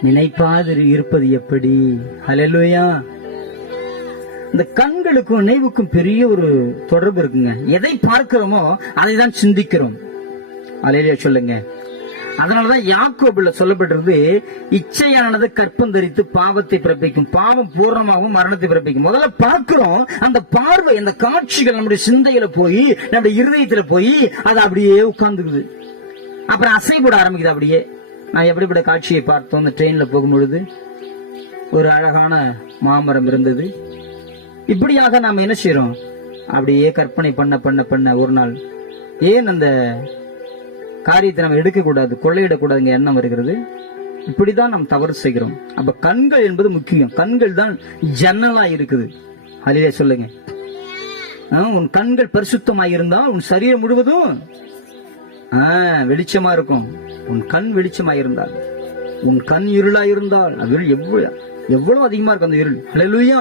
நினைப்பாது இருப்பது எப்படி? அல்லேலூயா. இந்த கண்களுக்கும் நினைவுக்கும் பெரிய ஒரு தொடர்பு இருக்குங்க. எதை பார்க்கிறோமோ அதை தான் சிந்திக்கிறோம். அல்லேலூயா சொல்லுங்க. அதனாலதான் யாக்கோபுல சொல்லப்பட்டிருக்கு, இச்சையானது கற்பம் தரித்து பாவத்தை பிறப்பிக்கும், பாவம் பூர்ணமாகவும் மரணத்தை பிறப்பிக்கும். முதல்ல பார்க்கிறோம், அந்த பார்வை, அந்த காட்சிகள் நம்முடைய சிந்தையில போய் நம்முடைய இருதயத்துல போய் அது அப்படியே உட்கார்ந்துக்குது. அப்புறம் அசைப்பட ஆரம்பிக்குது. அப்படியே நான் எப்படிப்பட்ட காட்சியை பார்த்தோம், அந்த ட்ரெயின்ல போகும்பொழுது ஒரு அழகான மாமரம் இருந்தது. இப்படியாக நாம என்ன செய்யறோம்? அப்படியே கற்பனை பண்ண பண்ண பண்ண ஒரு நாள் ஏன் அந்த காரியத்தை நம்ம எடுக்கக்கூடாது, கொள்ளையிடக்கூடாதுங்க எண்ணம் வருகிறது. இப்படிதான் நாம் தவறு செய்கிறோம். அப்ப கண்கள் என்பது முக்கியம். கண்கள் தான் ஜன்னலா இருக்குது. அல்லேலூயா சொல்லுங்க. உன் கண்கள் பரிசுத்தமாக இருந்தால் உன் சரீரம் முழுவதும் வெளிச்சமா இருக்கும். உன் கண் வெளிச்சமா இருந்தால், உன் கண் இருளா இருந்தால் எவ்வளவு அதிகமா இருக்கும் அந்த இருள். அல்லேலூயா.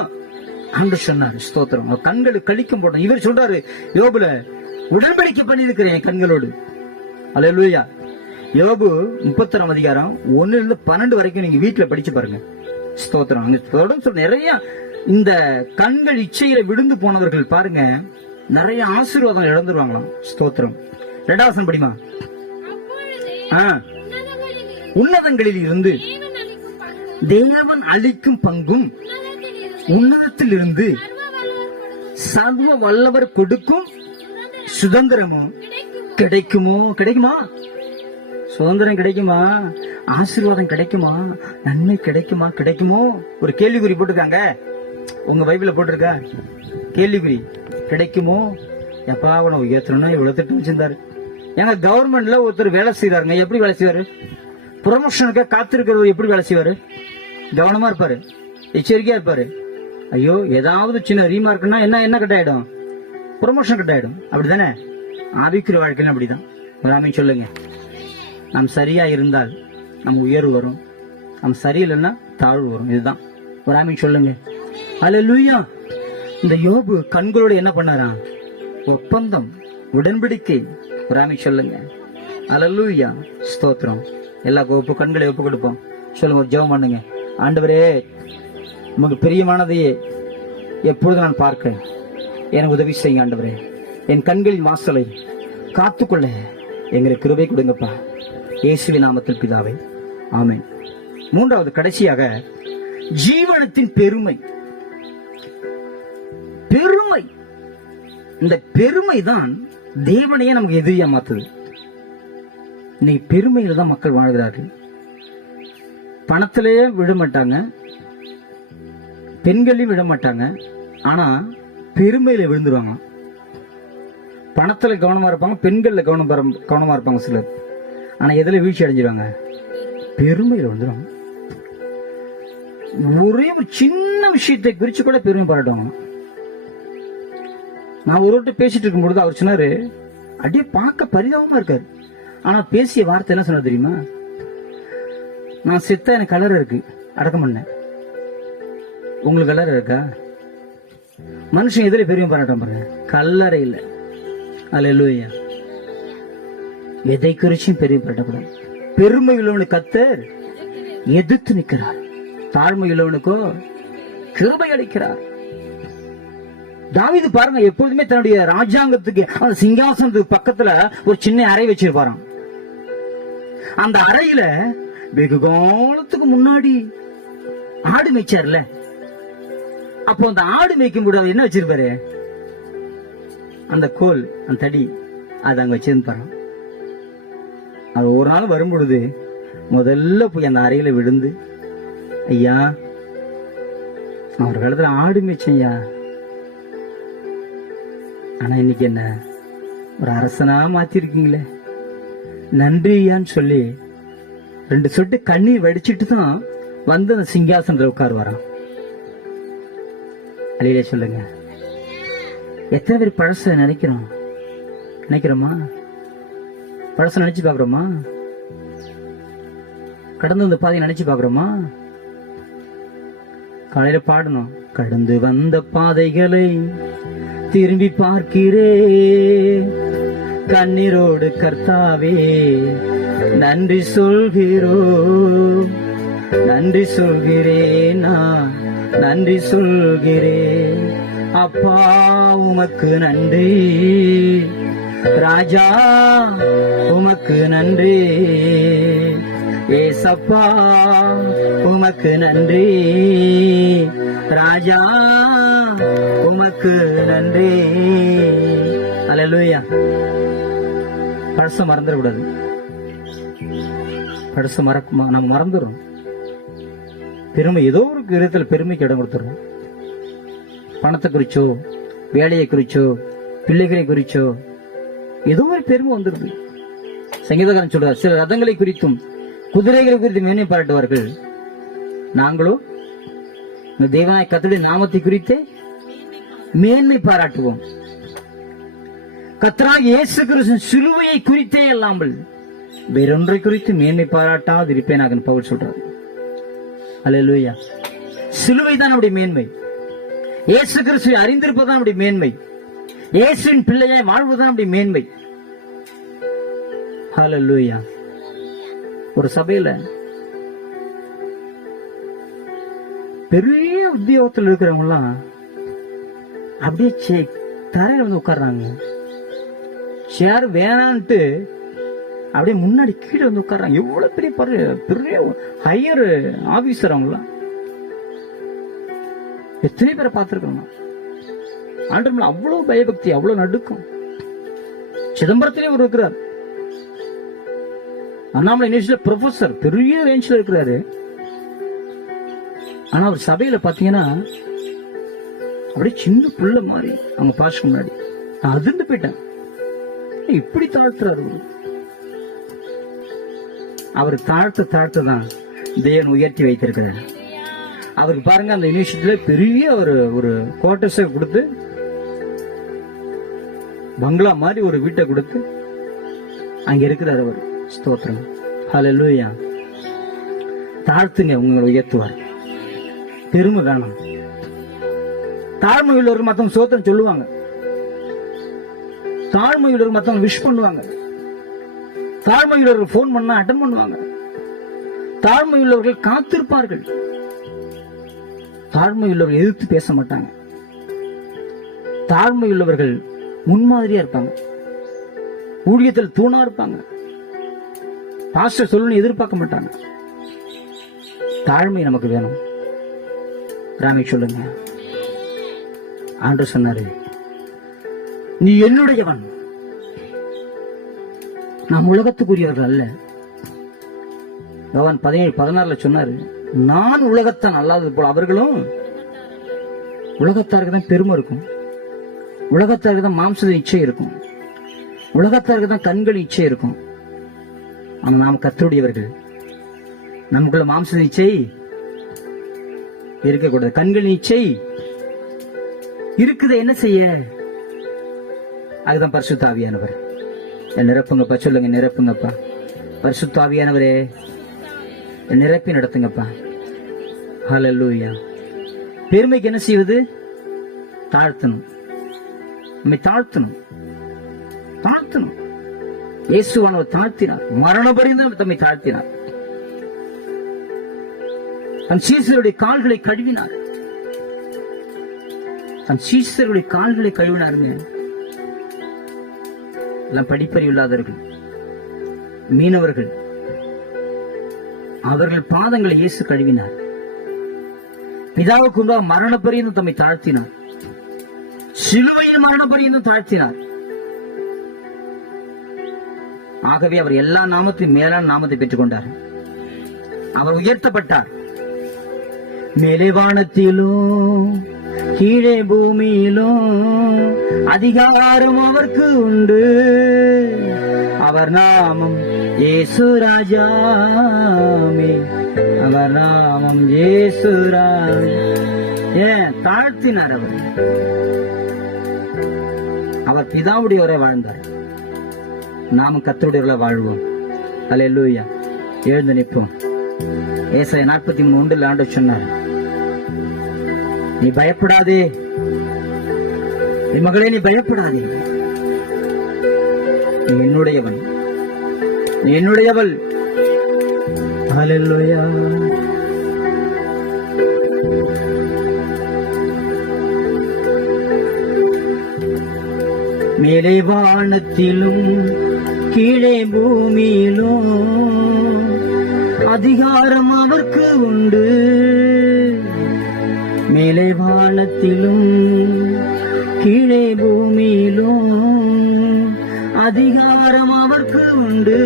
ஆண்டவர் சொன்னார், ஸ்தோத்திரம். கண்களுக்கு கழிக்கும் போட்டோம். இவர் சொல்றாரு யோபுல, உடன்படிக்கை பண்ணி இருக்கிறேன் என் கண்களோடு. அல்லேலூயா. யோபு 31:1-12 வரைக்கும் நீங்க வீட்டுல படிச்சு பாருங்க. ஸ்தோத்திரம். தொடர்ந்து சொல்ற நிறைய இந்த கண்கள் இச்சையில விழுந்து போனவர்கள் பாருங்க, நிறைய ஆசீர்வாதம் இழந்துருவாங்களாம். ஸ்தோத்திரம். 2 படிமா. உன்னதங்களில் இருந்து தேவன் அளிக்கும் பங்கும் உன்னதத்தில் இருந்து சர்வ வல்லவர் கொடுக்கும் சுதந்திரமும் கிடைக்குமோ? கிடைக்குமா? சுதந்திரம் கிடைக்குமா? ஆசீர்வாதம் கிடைக்குமா? நன்மை கிடைக்குமா? கிடைக்குமோ? ஒரு கேள்விக்குறி போட்டிருக்காங்க. உங்க பைபிள்ல போட்டிருக்க கேள்விக்குறி. கிடைக்குமோ? எப்பா உன உயர்த்தணும் இவ்வளவு திட்டம் வச்சிருந்தாரு. எங்க கவர்மெண்ட்ல ஒருத்தர் வேலை செய்யறாருங்க. எப்படி வேலை செய்வாரு? ப்ரொமோஷனுக்கு காத்திருக்கிறவர் எப்படி வேலை செய்வாரு? கவனமா இருப்பாரு, எச்சரிக்கையா இருப்பாரு. ஐயோ ஏதாவது சின்ன ரீமார்க்னா என்ன கட் ஆயிடும்? ப்ரொமோஷன் கட் ஆயிடும். அப்படிதானே ஆவிக்குரிய வாழ்க்கையில அப்படிதான். ராமி சொல்லுங்க. நாம் சரியா இருந்தால் நம் உயர்வு வரும், நம் சரியில்லைன்னா தாழ்வு வரும். இதுதான் ராமி சொல்லுங்க. அல்லேலூயா. இந்த யோபு கண்களோட என்ன பண்ணாரா? ஒப்பந்தம், உடன்படிக்கை. ராமி சொல்லுங்க. அல்லேலூயா. ஸ்தோத்திரம். எல்லா கண்களை ஒப்பு கொடுப்போம். சொல்லுங்க, ஒரு ஜெபம் பண்ணுங்க. ஆண்டவரே, உமக்கு பிரியமானதையே எப்பொழுது நான் பார்க்க எனக்கு உதவி செய்யுங்க ஆண்டவரே. என் கண்களின் வாசலை காத்துக்கொள்ள எங்களுக்கு கிருபை கொடுங்கப்பா. இயேசுவின் நாமத்தில் பிதாவே, ஆமென். 3வது கடைசியாக, ஜீவனத்தின் பெருமை. பெருமை, இந்த பெருமை தான் தேவனையே நமக்கு எதிரியா மாத்துது. இன்னைக்கு பெருமையில தான் மக்கள் வாழ்கிறார்கள். பணத்திலேயே விட மாட்டாங்க, பெண்களையும் விட மாட்டாங்க, ஆனா பெருமையில விழுந்துருவாங்க. பணத்துல கவனமா இருப்பாங்க, பெண்கள்ல கவனமா இருப்பாங்க சிலர். ஆனா எதுல வீழ்ச்சி அடைஞ்சிருவாங்க? பெருமையில விழுந்துருவாங்க. ஒரே ஒரு சின்ன விஷயத்தை குறிச்சு கூட பெருமை பாராட்டுவாங்க. நான் ஒருவர்கிட்ட பேசிட்டு இருக்கும் பொழுது அவர் சொன்னாரு, அப்படியே பார்க்க பரிதாபமா இருக்காரு, ஆனா பேசிய வார்த்தை என்ன சொன்னார் தெரியுமா? நான் செத்தா எனக்கு கலர் இருக்கு, அடக்கம் பண்ணேன். உங்களுக்கு கல்லறை இருக்கா? மனுஷன் எதிர பெருமை பாராட்டம் பாருங்க, கல்லறை இல்லை. அல்லேலூயா. எதை குறிச்சும் பெருமை பாராட்டக்கூடாது. பெருமை உள்ளவனுக்கு கர்த்தர் எதிர்த்து நிற்கிறார், தாழ்மை உள்ளவனுக்கோ கிருபை அளிக்கிறார். தாவீது பாருங்க, எப்பொழுதுமே தன்னுடைய ராஜாங்கத்துக்கு அந்த சிங்காசனத்துக்கு பக்கத்துல ஒரு சின்ன அறை வச்சிருப்பாராம். அந்த அறையில வெகு காலத்துக்கு முன்னாடி ஆடு மேய்ச்சார்ல, அப்போ அந்த ஆடு மேய்க்கும் போது அவர் என்ன வச்சிருப்பாரு? அந்த கோல், அந்த தடி, அது அங்க வச்சிருப்பாரு. அது ஒரு நாள் வரும்பொழுது முதல்ல போய் அந்த அறையில விழுந்து, ஐயா, அவர் காலத்துல ஆடு மேய்ச்சையா, ஆனா இன்னைக்கு என்ன ஒரு அரசனா மாத்திருக்கீங்களே, நன்றி ஐயான்னு சொல்லி 2 சொட்டு கண்ணீர் வடிச்சிட்டு தான் வந்து அந்த சிங்காசனத்துல உட்காருவாராம். அலையிலே சொல்லுங்க, எத்தனை பேர் பழச நினைக்கிறோமா? பழச நினைச்சு பாக்குறோமா? கடந்து வந்த பாதையை நினைச்சு பாக்குறோமா? காலையில பாடணும், கடந்து வந்த பாதைகளை திரும்பி பார்க்கிறே, கண்ணீரோடு கர்த்தாவே நன்றி சொல்கிறோம், நன்றி சொல்கிறேன், நான் நன்றி சொல்கிறேன். அப்பா உமக்கு நன்றி, ராஜா உமக்கு நன்றி, ஏசப்பா உமக்கு நன்றி, ராஜா உமக்கு நன்றி. அல்லேலூயா. பழச மறந்துடக்கூடாது. பழச நம்ம மறந்துடும். பெருமை ஏதோ ஒரு விதத்துல பெருமைக்கு இடம் கொடுத்துறோம். பணத்தை குறிச்சோ, வேலையை குறிச்சோ, பிள்ளைகளை குறிச்சோ ஏதோ ஒரு பெருமை வந்துருது. சங்கீதக்காரன் சொல்றார், சில ரதங்களை குறித்தும் குதிரைகளை குறித்து மேன்மை பாராட்டுவார்கள், நாங்களோ தேவனாய கர்த்தருடைய நாமத்தை குறித்தே மேன்மை பாராட்டுவோம். கர்த்தராகிய இயேசு கிறிஸ்துவின் சிலுவையை குறித்தே அல்லாமல் வேறொன்றை குறித்து மேன்மை பாராட்டாது இருப்பேனாக பவுல் சொல்றார். அல்லேலூயா. சிலுவை தான் நம்முடைய மேன்மை. இயேசு கிறிஸ்துவை அறிந்திருப்பதுதான் நம்முடைய மேன்மை. இயேசுவின் பிள்ளையாய் வாழ்வதுதான் நம்முடைய மேன்மை. அல்லேலூயா. ஒரு சபையில பெரிய உத்தியோகத்தில் இருக்கிறவங்க எல்லாம் அப்படியே தரையில வந்து உட்கார்றாங்க. சேர் வேணான்ட்டு அப்படியே முன்னாடி கீழே வந்து உட்கார்றாங்க. எவ்வளவு பெரிய ஹையர் ஆபீசர் அவங்களாம். எத்தனை பேரை பார்த்திருக்கோம். ஆண்டவர்ல அவ்வளவு பயபக்தி, அவ்வளவு நடுக்கம். சிதம்பரத்திலே ஒரு இருக்கிறார், அண்ணாமலை யூனிவர்சிட்டியில ப்ரொஃபசர், பெரிய ரேஞ்சில் இருக்கிறாரு. ஆனா அவர் சபையில பாத்தீங்கன்னா அப்படியே சின்ன புள்ள மாதிரி அவங்க பாஸ்க்கு முன்னாடி நான் அதிர்ந்து போயிட்டேன். இப்படி தாழ்த்துறாரு. அவர் தாழ்த்துதான் தேவன் உயர்த்தி வைத்திருக்கிறார். அவருக்கு பாருங்க, அந்த யூனிவர்சிட்டியில பெரிய ஒரு குவார்டர்ஸை கொடுத்து, பங்களா மாதிரி ஒரு வீட்டை கொடுத்து அங்க இருக்கிறார் அவர். ஸ்தோத்திரம். ஹல்லேலூயா. தாழ்த்துங்க, உங்களை உயர்த்துவார். பெருமை வேணாம். தாழ்மை உள்ளவர்கள் மத்தவங்க ஸ்தோத்திரம் சொல்லுவாங்க. தாழ்மை உள்ளவர்கள் மத்தவங்க விஷ் பண்ணுவாங்க. தாழ்மை உள்ளவர்கள் போன் பண்ணா அட்டன் பண்ணுவாங்க. தாழ்மை உள்ளவர்கள் காத்திருப்பார்கள். தாழ்மை உள்ளவர்கள் எதிர்த்து பேச மாட்டாங்க. தாழ்மை உள்ளவர்கள் முன்மாதிரியா இருப்பாங்க. ஊழியத்தில் தூணா இருப்பாங்க. பாஸ்டர் சொல்லணும்னு எதிர்பார்க்க மாட்டாங்க. தாழ்மை நமக்கு வேணும். ராமி சொல்லுங்க. ஆண்டவர் சொன்னாரு, நீ என்னுடையவன், நாம் உலகத்துக்குரியவர்கள் அல்ல. யோவான் 17:16 சொன்னாரு, நான் உலகத்தான் அல்லாதது போல அவர்களும். உலகத்தாருக்கு தான் பெருமை இருக்கும். உலகத்தாருக்கு தான் மாம்ச இச்சை இருக்கும். உலகத்தாருக்கு தான் கண்கள் இச்சை இருக்கும். நாம் கர்த்தருடையவர்கள். நமக்குள்ள மாம்ச இச்சை இருக்கக்கூடாது. கண்கள் இச்சை இருக்குது. என்ன செய்ய? அதுதான் பரிசுத்த ஆவியானவர். நிரப்புங்கப்பா. சொல்லுங்க, நிரப்புங்கப்பா. பரிசுத்த ஆவியானவரே நிரப்பி நடத்துங்கப்பா. ஹல்லேலூயா. பெருமைக்கு என்ன செய்வது? தாழ்த்தணும். நம்மை தாழ்த்தணும். இயேசுவானவர் தாழ்த்தினார், மரணபரியந்தம் தம்மை தாழ்த்தினார். தன் சீசருடைய கால்களை கழுவினார். எல்லாம் படிப்பறிவு இல்லாதவர்கள், மீனவர்கள், அவர்கள் பாதங்களை இயேசு கழுவினார். பிதாவுக்கு முன்பாக மரணபரியந்தம் தம்மை தாழ்த்தினார். சிலுவையில் மரணபரியந்தம் தாழ்த்தினார். ஆகவே அவர் எல்லா நாமத்தையும் மேலான நாமத்தை பெற்றுக் கொண்டார். அவர் உயர்த்தப்பட்டார். மேலே வானத்திலும் கீழே பூமியிலும் அதிகாரம் அவருக்கு உண்டு. அவர் நாமம் இயேசு ராஜாமே. அவர் நாமம் இயேசு ராஜா. தாழ்த்தினார். அவர் பிதாவுடையவரை வாழ்ந்தார். நாம கர்த்தருடையவர்களா வாழ்வோம். அல்லேலூயா. எழுந்து நிற்போம். ஏசாயா 43:1 ஆண்டவர் சொன்னார், நீ பயப்படாதே, என் மகளே, நீ பயப்படாதே, நீ என்னுடையவன், நீ என்னுடையவள். அல்லேலூயா. மேலே வானத்திலும் கீழே பூமியிலும் அதிகாரம் அவருக்கு உண்டு. மேலே வானத்திலும் கீழே பூமியிலும் அதிகாரம் அவருக்கு உண்டு.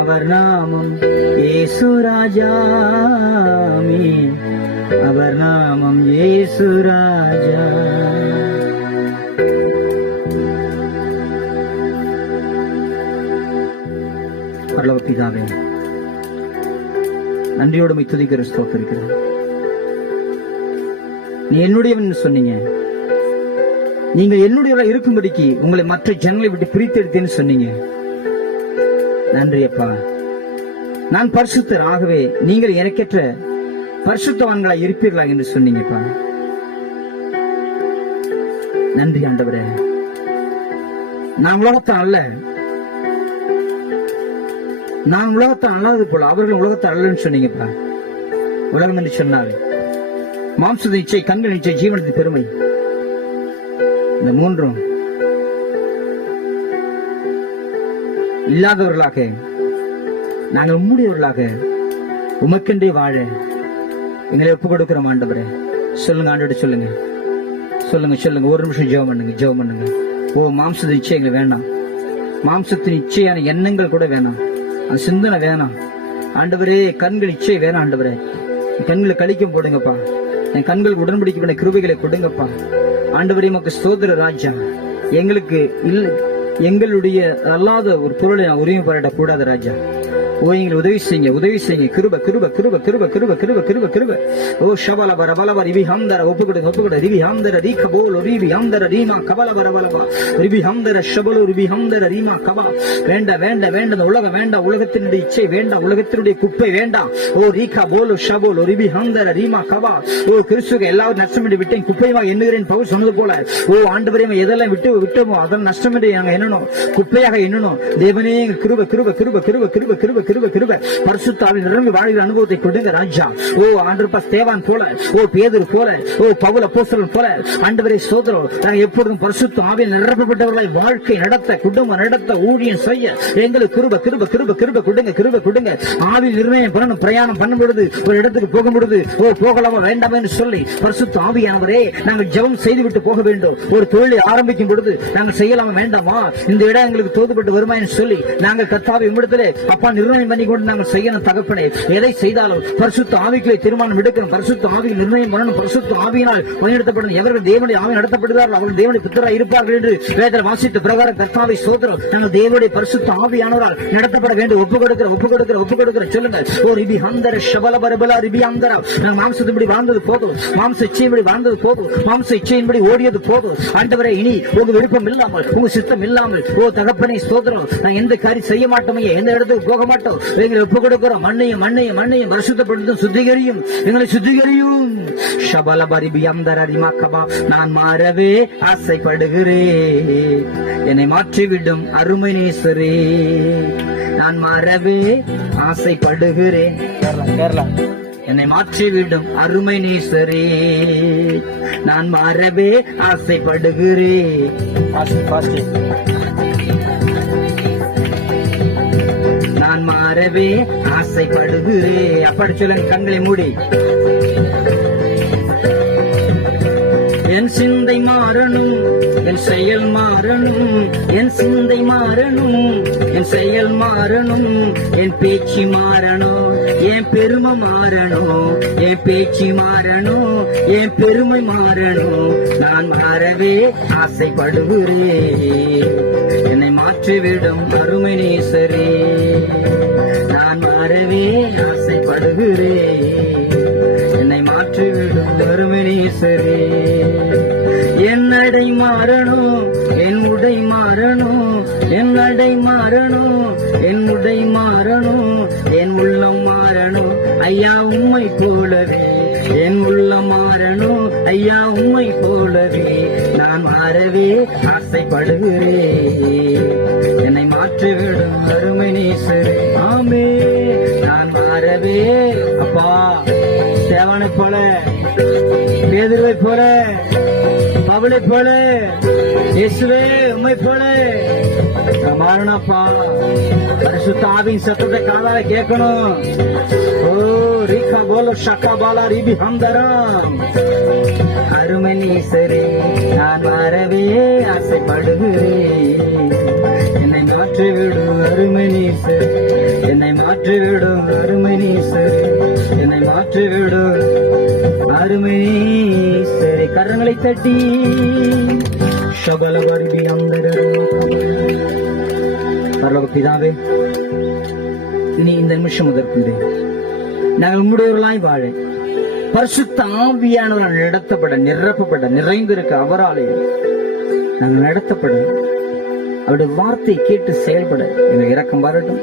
அவர் நாமம் இயேசு ராஜாமே. அவர் நாமம் இயேசு ராஜா. பிதாவே, நன்றியோடு துதிக்கிற ஸ்தோத்திரிக்கிறேன். நீ என்னுடையவன் சொன்னீங்க. நீங்கள் என்னுடைய இருக்கும்படிக்கு உங்களை மற்ற ஜனங்களை விட்டு பிரித்தெடுத்தேன்னு சொன்னீங்க. நன்றி அப்பா. நான் பரிசுத்தர், ஆகவே நீங்கள் எனக்கேற்ற பரிசுத்தவான்களா இருப்பீர்களா என்று சொன்னீங்கப்பா. நன்றி ஆண்டவரே. நான் உலகத்தை அல்ல, நான் உலகத்தை அல்லாதது போல அவர்கள் உலகத்தை அல்லன்னு சொன்னீங்கப்பா. உலகம் என்று சொன்னால் மாம்ச இச்சை, கண்கள் இச்சை, ஜீவனத்தின் பெருமை, இந்த மூன்றும் இல்லாதவர்களாக நாங்கள் உம்முடையவர்களாக உமக்கென்றே வாழ எங்களை ஒப்புக் கொடுக்கிறோம் ஆண்டவரே. சொல்லுங்க ஆண்டவரே, சொல்லுங்க சொல்லுங்க சொல்லுங்க. ஒரு நிமிஷம் ஜெபம் பண்ணுங்க, ஜெபம் பண்ணுங்க. ஓ, மாம்சத்தின் இச்சைகள் வேண்டாம், மாம்சத்தின் இச்சையான எண்ணங்கள் கூட வேணாம், அந்த சிந்தனை வேணாம் ஆண்டவரே. கண்கள் இச்சை வேணாம் ஆண்டவரே. கண்களை கழிக்கும் போடுங்கப்பா. என் கண்களுக்கு உடன்படிக்கை பண்ண கிருபைகளை கொடுங்கப்பா ஆண்டவரே. மக்கு ஸ்தோத்திர ராஜா. எங்களுக்கு எங்களுடைய அல்லாத ஒரு பொருளை நான் உரிமை பாராட்ட கூடாது ராஜா. ஓ, எங்களை உதவி செய்யுங்க, உதவி செய்யுங்க. கிருப கிருப கிருப கிருப கிருப கிருப கிருப கிருப. ஓ ஷபல பர பல பர ரிவி ஹம்தர ஒப்புக்கொடு ஒப்புக்கொடு ரிவி ஹம்தர ரீக போல் ரிவி ஹம்தர ரீமா கபல பர பல ரிவி ஹம்தர ஷபல ரிவி ஹம்தர ரீமா கபா. வேண்ட வேண்ட வேண்ட உலகம் வேண்டாம், உலகத்தினுடைய இச்சை வேண்டாம், உலகத்தினுடைய குப்பை வேண்டாம். ஓ ரீகா போல் ஷபோல் ரிவி ஹம்தர ரீமா கபா. ஓ கிறிஸ்துக்கு எல்லாரும் நஷ்டம் என்று விட்டேன், குப்பையாக எண்ணுகிறேன் பவுல் சொன்னது போல. ஓ ஆண்டவரே, எதெல்லாம் விட்டோமோ அதெல்லாம் நஷ்டம் என்று நாங்கள் எண்ணணும், குப்பையாக எண்ணணும். தேவனே, கிருப கிருப கிருப கிருப கிருப கிருப கிருப கிருப. பரிசுத்தாவின் நிரம்பி வாழ்கிற அனுபவத்தை கொடுங்க ராஜா. ஓ ஆண்டவரே, ஸ்தேவான் போல, ஓ பேதுரு போல, ஓ பவுல் அப்போஸ்தலன் போல ஆண்டவரே ஸ்தோத்திரம். நாங்கள் எப்பொழுதும் பரிசுத்த ஆவியில் நிரப்பப்பட்டவர்களை வாழ்க்கை நடத்த, குடும்பம் நடத்த, ஊழியம் செய்ய எங்களுக்கு கிருப கிருப கிருப கிருப கொடுங்க, கிருப கொடுங்க. ஆவியில் நிர்ணயம் பண்ணணும். பிரயாணம் பண்ணும் பொழுது, ஒரு இடத்துக்கு போகும் பொழுது, ஓ போகலாமா வேண்டாம் என்று சொல்லி பரிசுத்த ஆவியானவரே, நாங்கள் ஜெபம் செய்துவிட்டு போக வேண்டும். ஒரு தொழிலை ஆரம்பிக்கும் பொழுது நாங்கள் செய்யலாமா வேண்டாமா, இந்த இடம் எங்களுக்கு தோதுபட்டு வருமா என்று சொல்லி நாங்கள் கர்த்தாவை உம்மிடத்திலே அப்பா நிர்ணயம் பண்ணி கொண்டு நாங்கள் செய்யணும். தகப்பனே, எதை செய்தாலும் பரிசுத்த ஆவிக்குள்ளே தீர்மானம் எடுக்கணும், பரிசுத்த ஆவியில் நிர்ணயம் பண்ணணும். பரிசுத்த ஆவியினால் வழிநடத்தப்படும் எவர்கள் தேவனுடைய ஆவி நடத்தப்படுகிறார்கள் அவர்கள் தேவனுடைய புத்திரராய் இருப்பார்கள் என்று வேதத்தில் வாசித்த பிரகாரம் கர்த்தாவை ஸ்தோத்திரம். நாங்கள் தேவனுடைய பரிசுத்த ஆவியானவரால் நடத்தப்பட வேண்டும். ஒப்புக் கொடுக்கிற சொல்லுங்க. ஓ ரிபி ஹந்தர ஷபல பரபல ரிபி ஹந்தர. நாங்கள் மாம்சத்தின்படி வாழ்ந்தது போதும், மாம்ச இச்சையின்படி வாழ்ந்தது போதும், மாம்ச இச்சையின்படி ஓடியது போதும். ஆண்டவரே, இனி உங்க விருப்பம் இல்லாமல், உங்க சித்தம் இல்லாமல், ஓ தகப்பனே ஸ்தோத்திரம், நான் எந்த காரியம் செய்ய மாட்டோமே, எந்த இடத்துக்கு போக மாட்டோம். எங்களை ஒப்பு கொடுக்கிறோம். மண்ணையும் மண்ணையும் மண்ணையும் பரிசுத்தப்படுத்தும், சுத்திகரியும், எங்களை சுத்திகரியும். நான் மாறவே ஆசைப்படுகிறேன், என்னை மாற்றிவிடும் அருமை நேசரே. நான் மாறவே ஆசைப்படுகிறேன், என்னை மாற்றிவிடும் அருமை நேசரே. நான் மாறவே ஆசைப்படுகிறேன். நான் மாறவே ஆசைப்படுகிறேன். அப்படி சொல்லுங்க, கண்களை மூடி. என் சிந்தை மாறணும், என் செயல் மாறணும், என் சிந்தை மாறணும், என் செயல் மாறணும், என் பேச்சு மாறணும், என் பெருமை மாறணும், என் பேச்சு மாறணும், என் பெருமை மாறணும். நான் மாறவே ஆசைப்படுகிறேன், என்னை மாற்றிவிடும் அருமை நேசரே. நான் மாறவே ஆசைப்படுகிறேன், என்னை மாற்றிவிடும் அருமை நேசரே. என் நடை மாறணும், என் உடை மாறணும், என் நடை மாறணும், என் உடை மாறணும், என் உள்ளம் மாறணும் ஐயா உம்மை போலவே. என் உள்ளம் மாறணும் ஐயா உம்மை போலவே. நான் மாறவே ஆசைப்படுகிறேன், என்னை மாற்றிவிடும் அருமை நேசரே. ஆமே, நான் மாறவே அப்பா சேவனை போல, பேதுருவை போல, பவுலை போல, இயேசுவே உம்மை போல மாறணப்பா. பரிசுத்த ஆவியின் சத்தத்தை காதால கேட்கணும். ஓ ரீகா போல ஷக்கா பாலா ரிபி ஹம்தராம். அருமை நேசரே, நான் மாறவே ஆசைப்படுகிறேன், என்னை மாற்றிவிடும் அருமை நேசரே. என்னை மாற்றிவிடும் அருமை நேசரே, என்னை மாற்றிவிடும் அருமை நேசரே. கரங்களை தட்டி பரலோக பிதாவே, இனி இந்த நிமிஷம் முதற்கொண்டு நாங்கள் உம்முடையவர்களாய் வாழ, பரிசுத்த ஆவியானவரால் நடத்தப்பட, நிரப்பப்பட, நிறைந்திருக்க அவராலே நாங்கள் நடத்தப்பட, அவருடைய வார்த்தை கேட்டு செயல்பட எங்கள் இரக்கம் பாரட்டும்.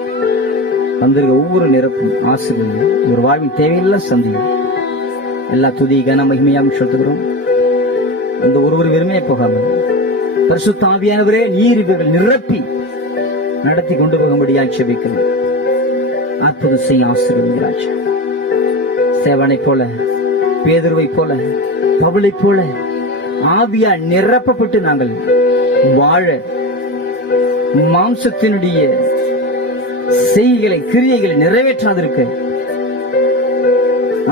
வந்திருக்க ஒவ்வொரு நிரப்பும் ஆசிரியர் ஒரு வாழ்வின் தேவையெல்லாம் சந்தியும். எல்லா துதி கன மகிமையாகவும் செலுத்துகிறோம். அந்த ஒருவர் வெறுமையை போகாமல் பரிசுத்த ஆவியானவரே நீர் இவர்கள் நிரப்பி நடத்தி கொண்டு போகும்படியாக ஜெபிக்கிறேன். அற்புதம் செய்ய ஆசீர்வதிக்கிறார். சேவனை போல, பேதுருவை போல, பவுலை போல ஆவியா நிரப்பப்பட்டு நாங்கள் வாழ, மாம்சத்தினுடைய செய்கைகளை, கிரியைகளை நிறைவேற்றாதிருக்க,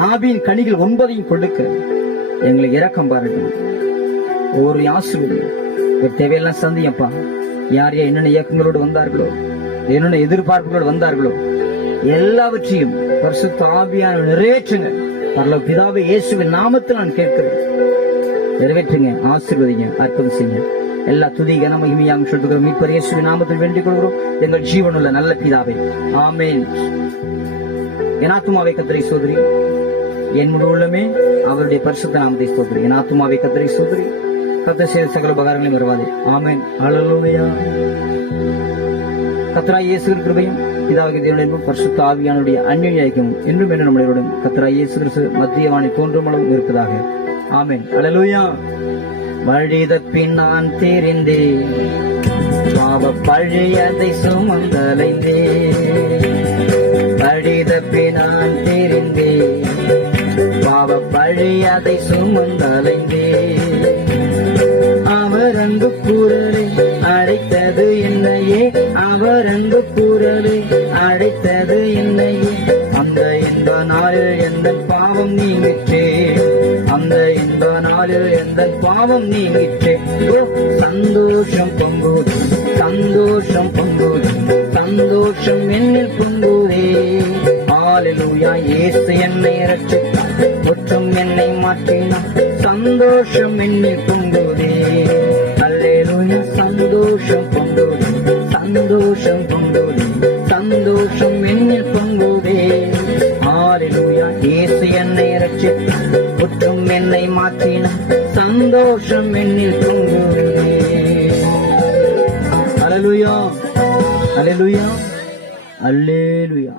ஆவியின் கனிகள் 9 கொடுக்க எங்களை இரக்கம் பாருங்கள். ஒரு ஆசீர்வாதம் ஒரு தேவையெல்லாம் சந்தியப்பா. யார் யார் என்னென்ன இயக்கங்களோடு வந்தார்களோ, என்னென்ன எதிர்பார்ப்புகளோடு வந்தார்களோ, எல்லாவற்றையும் பரிசுத்த ஆவியானவர் நிறைவேற்றுங்க. பரலோக பிதாவே, இயேசுவின் நாமத்தில் நான் கேட்கிறேன், நிறைவேற்றுங்க, ஆசீர்வதிங்க, அற்புதம் செய்யுங்க. எல்லா துதி கன மகிமையாக சொல்லுகிறோம். மீட்பர் இயேசுவின் நாமத்தில் வேண்டிக் கொள்கிறோம் எங்கள் ஜீவனுள்ள நல்ல பிதாவே, ஆமென். என் ஆத்துமாவை கர்த்தரை ஸ்தோத்திரி, என் முழு உள்ளமே அவருடைய பரிசுத்த நாமத்தை ஸ்தோத்திரி. என் ஆத்துமாவை கர்த்தரை ஸ்தோத்திரி, கர்த்தர் செய்த சகல உபகாரங்களையும் வருவாதே. ஆமென். ஹல்லேலூயா. கர்த்தராகிய இயேசுவின் கிருபையும் பிதாவாகிய தேவனுடைய பரிசுத்த ஆவியானவருடைய அந்யோன்ய ஐக்கியமும் என்றும் என்ன நம்மளுடன் கர்த்தராகிய இயேசு கிறிஸ்து மத்திய வாணி தோன்றும் அளவும் இருப்பதாக. ஆமென். ஹல்லேலூயா. வழி தப்பின் நான் தெரிந்தேன், பாவ பழையதை சுமந்தலைந்தேன். வழி தப்பி நான் தெரிந்தேன், பாவ பழையதை சுமந்தலைந்தேன். அவர் அங்கு குரலை அழைத்தது என்னையே, அவர் அங்கு குரலை அழைத்தது என்னையே. அந்த இந்த நாளில் எந்த பாவம் நீங்கிற்றே, அந்த இந்த நாளில் எந்த பாவம் நீங்கிற்றே. சந்தோஷம் பொங்குது, சந்தோஷம் பொங்குது, சந்தோஷம் என்னில் பொங்குதே. ஹல்லேலூயா. இயேசு என்னை ரட்சித்தார், முற்றும் என்னை மாற்றினார், சந்தோஷம் என்னில் பொங்குதே. ஹல்லேலூயா. சந்தோஷம் பொங்குது, சந்தோஷம் பொங்குது, சந்தோஷம் என்னில் பொங்குதே. ஹல்லேலூயா. இயேசு என்னை ரட்சித்தார், முற்றும் என்னை மாற்றினார், சந்தோஷம் என்னில் பொங்குதே. ஹல்லேலூயா. ஹல்லேலூயா. அல்லேலுயா.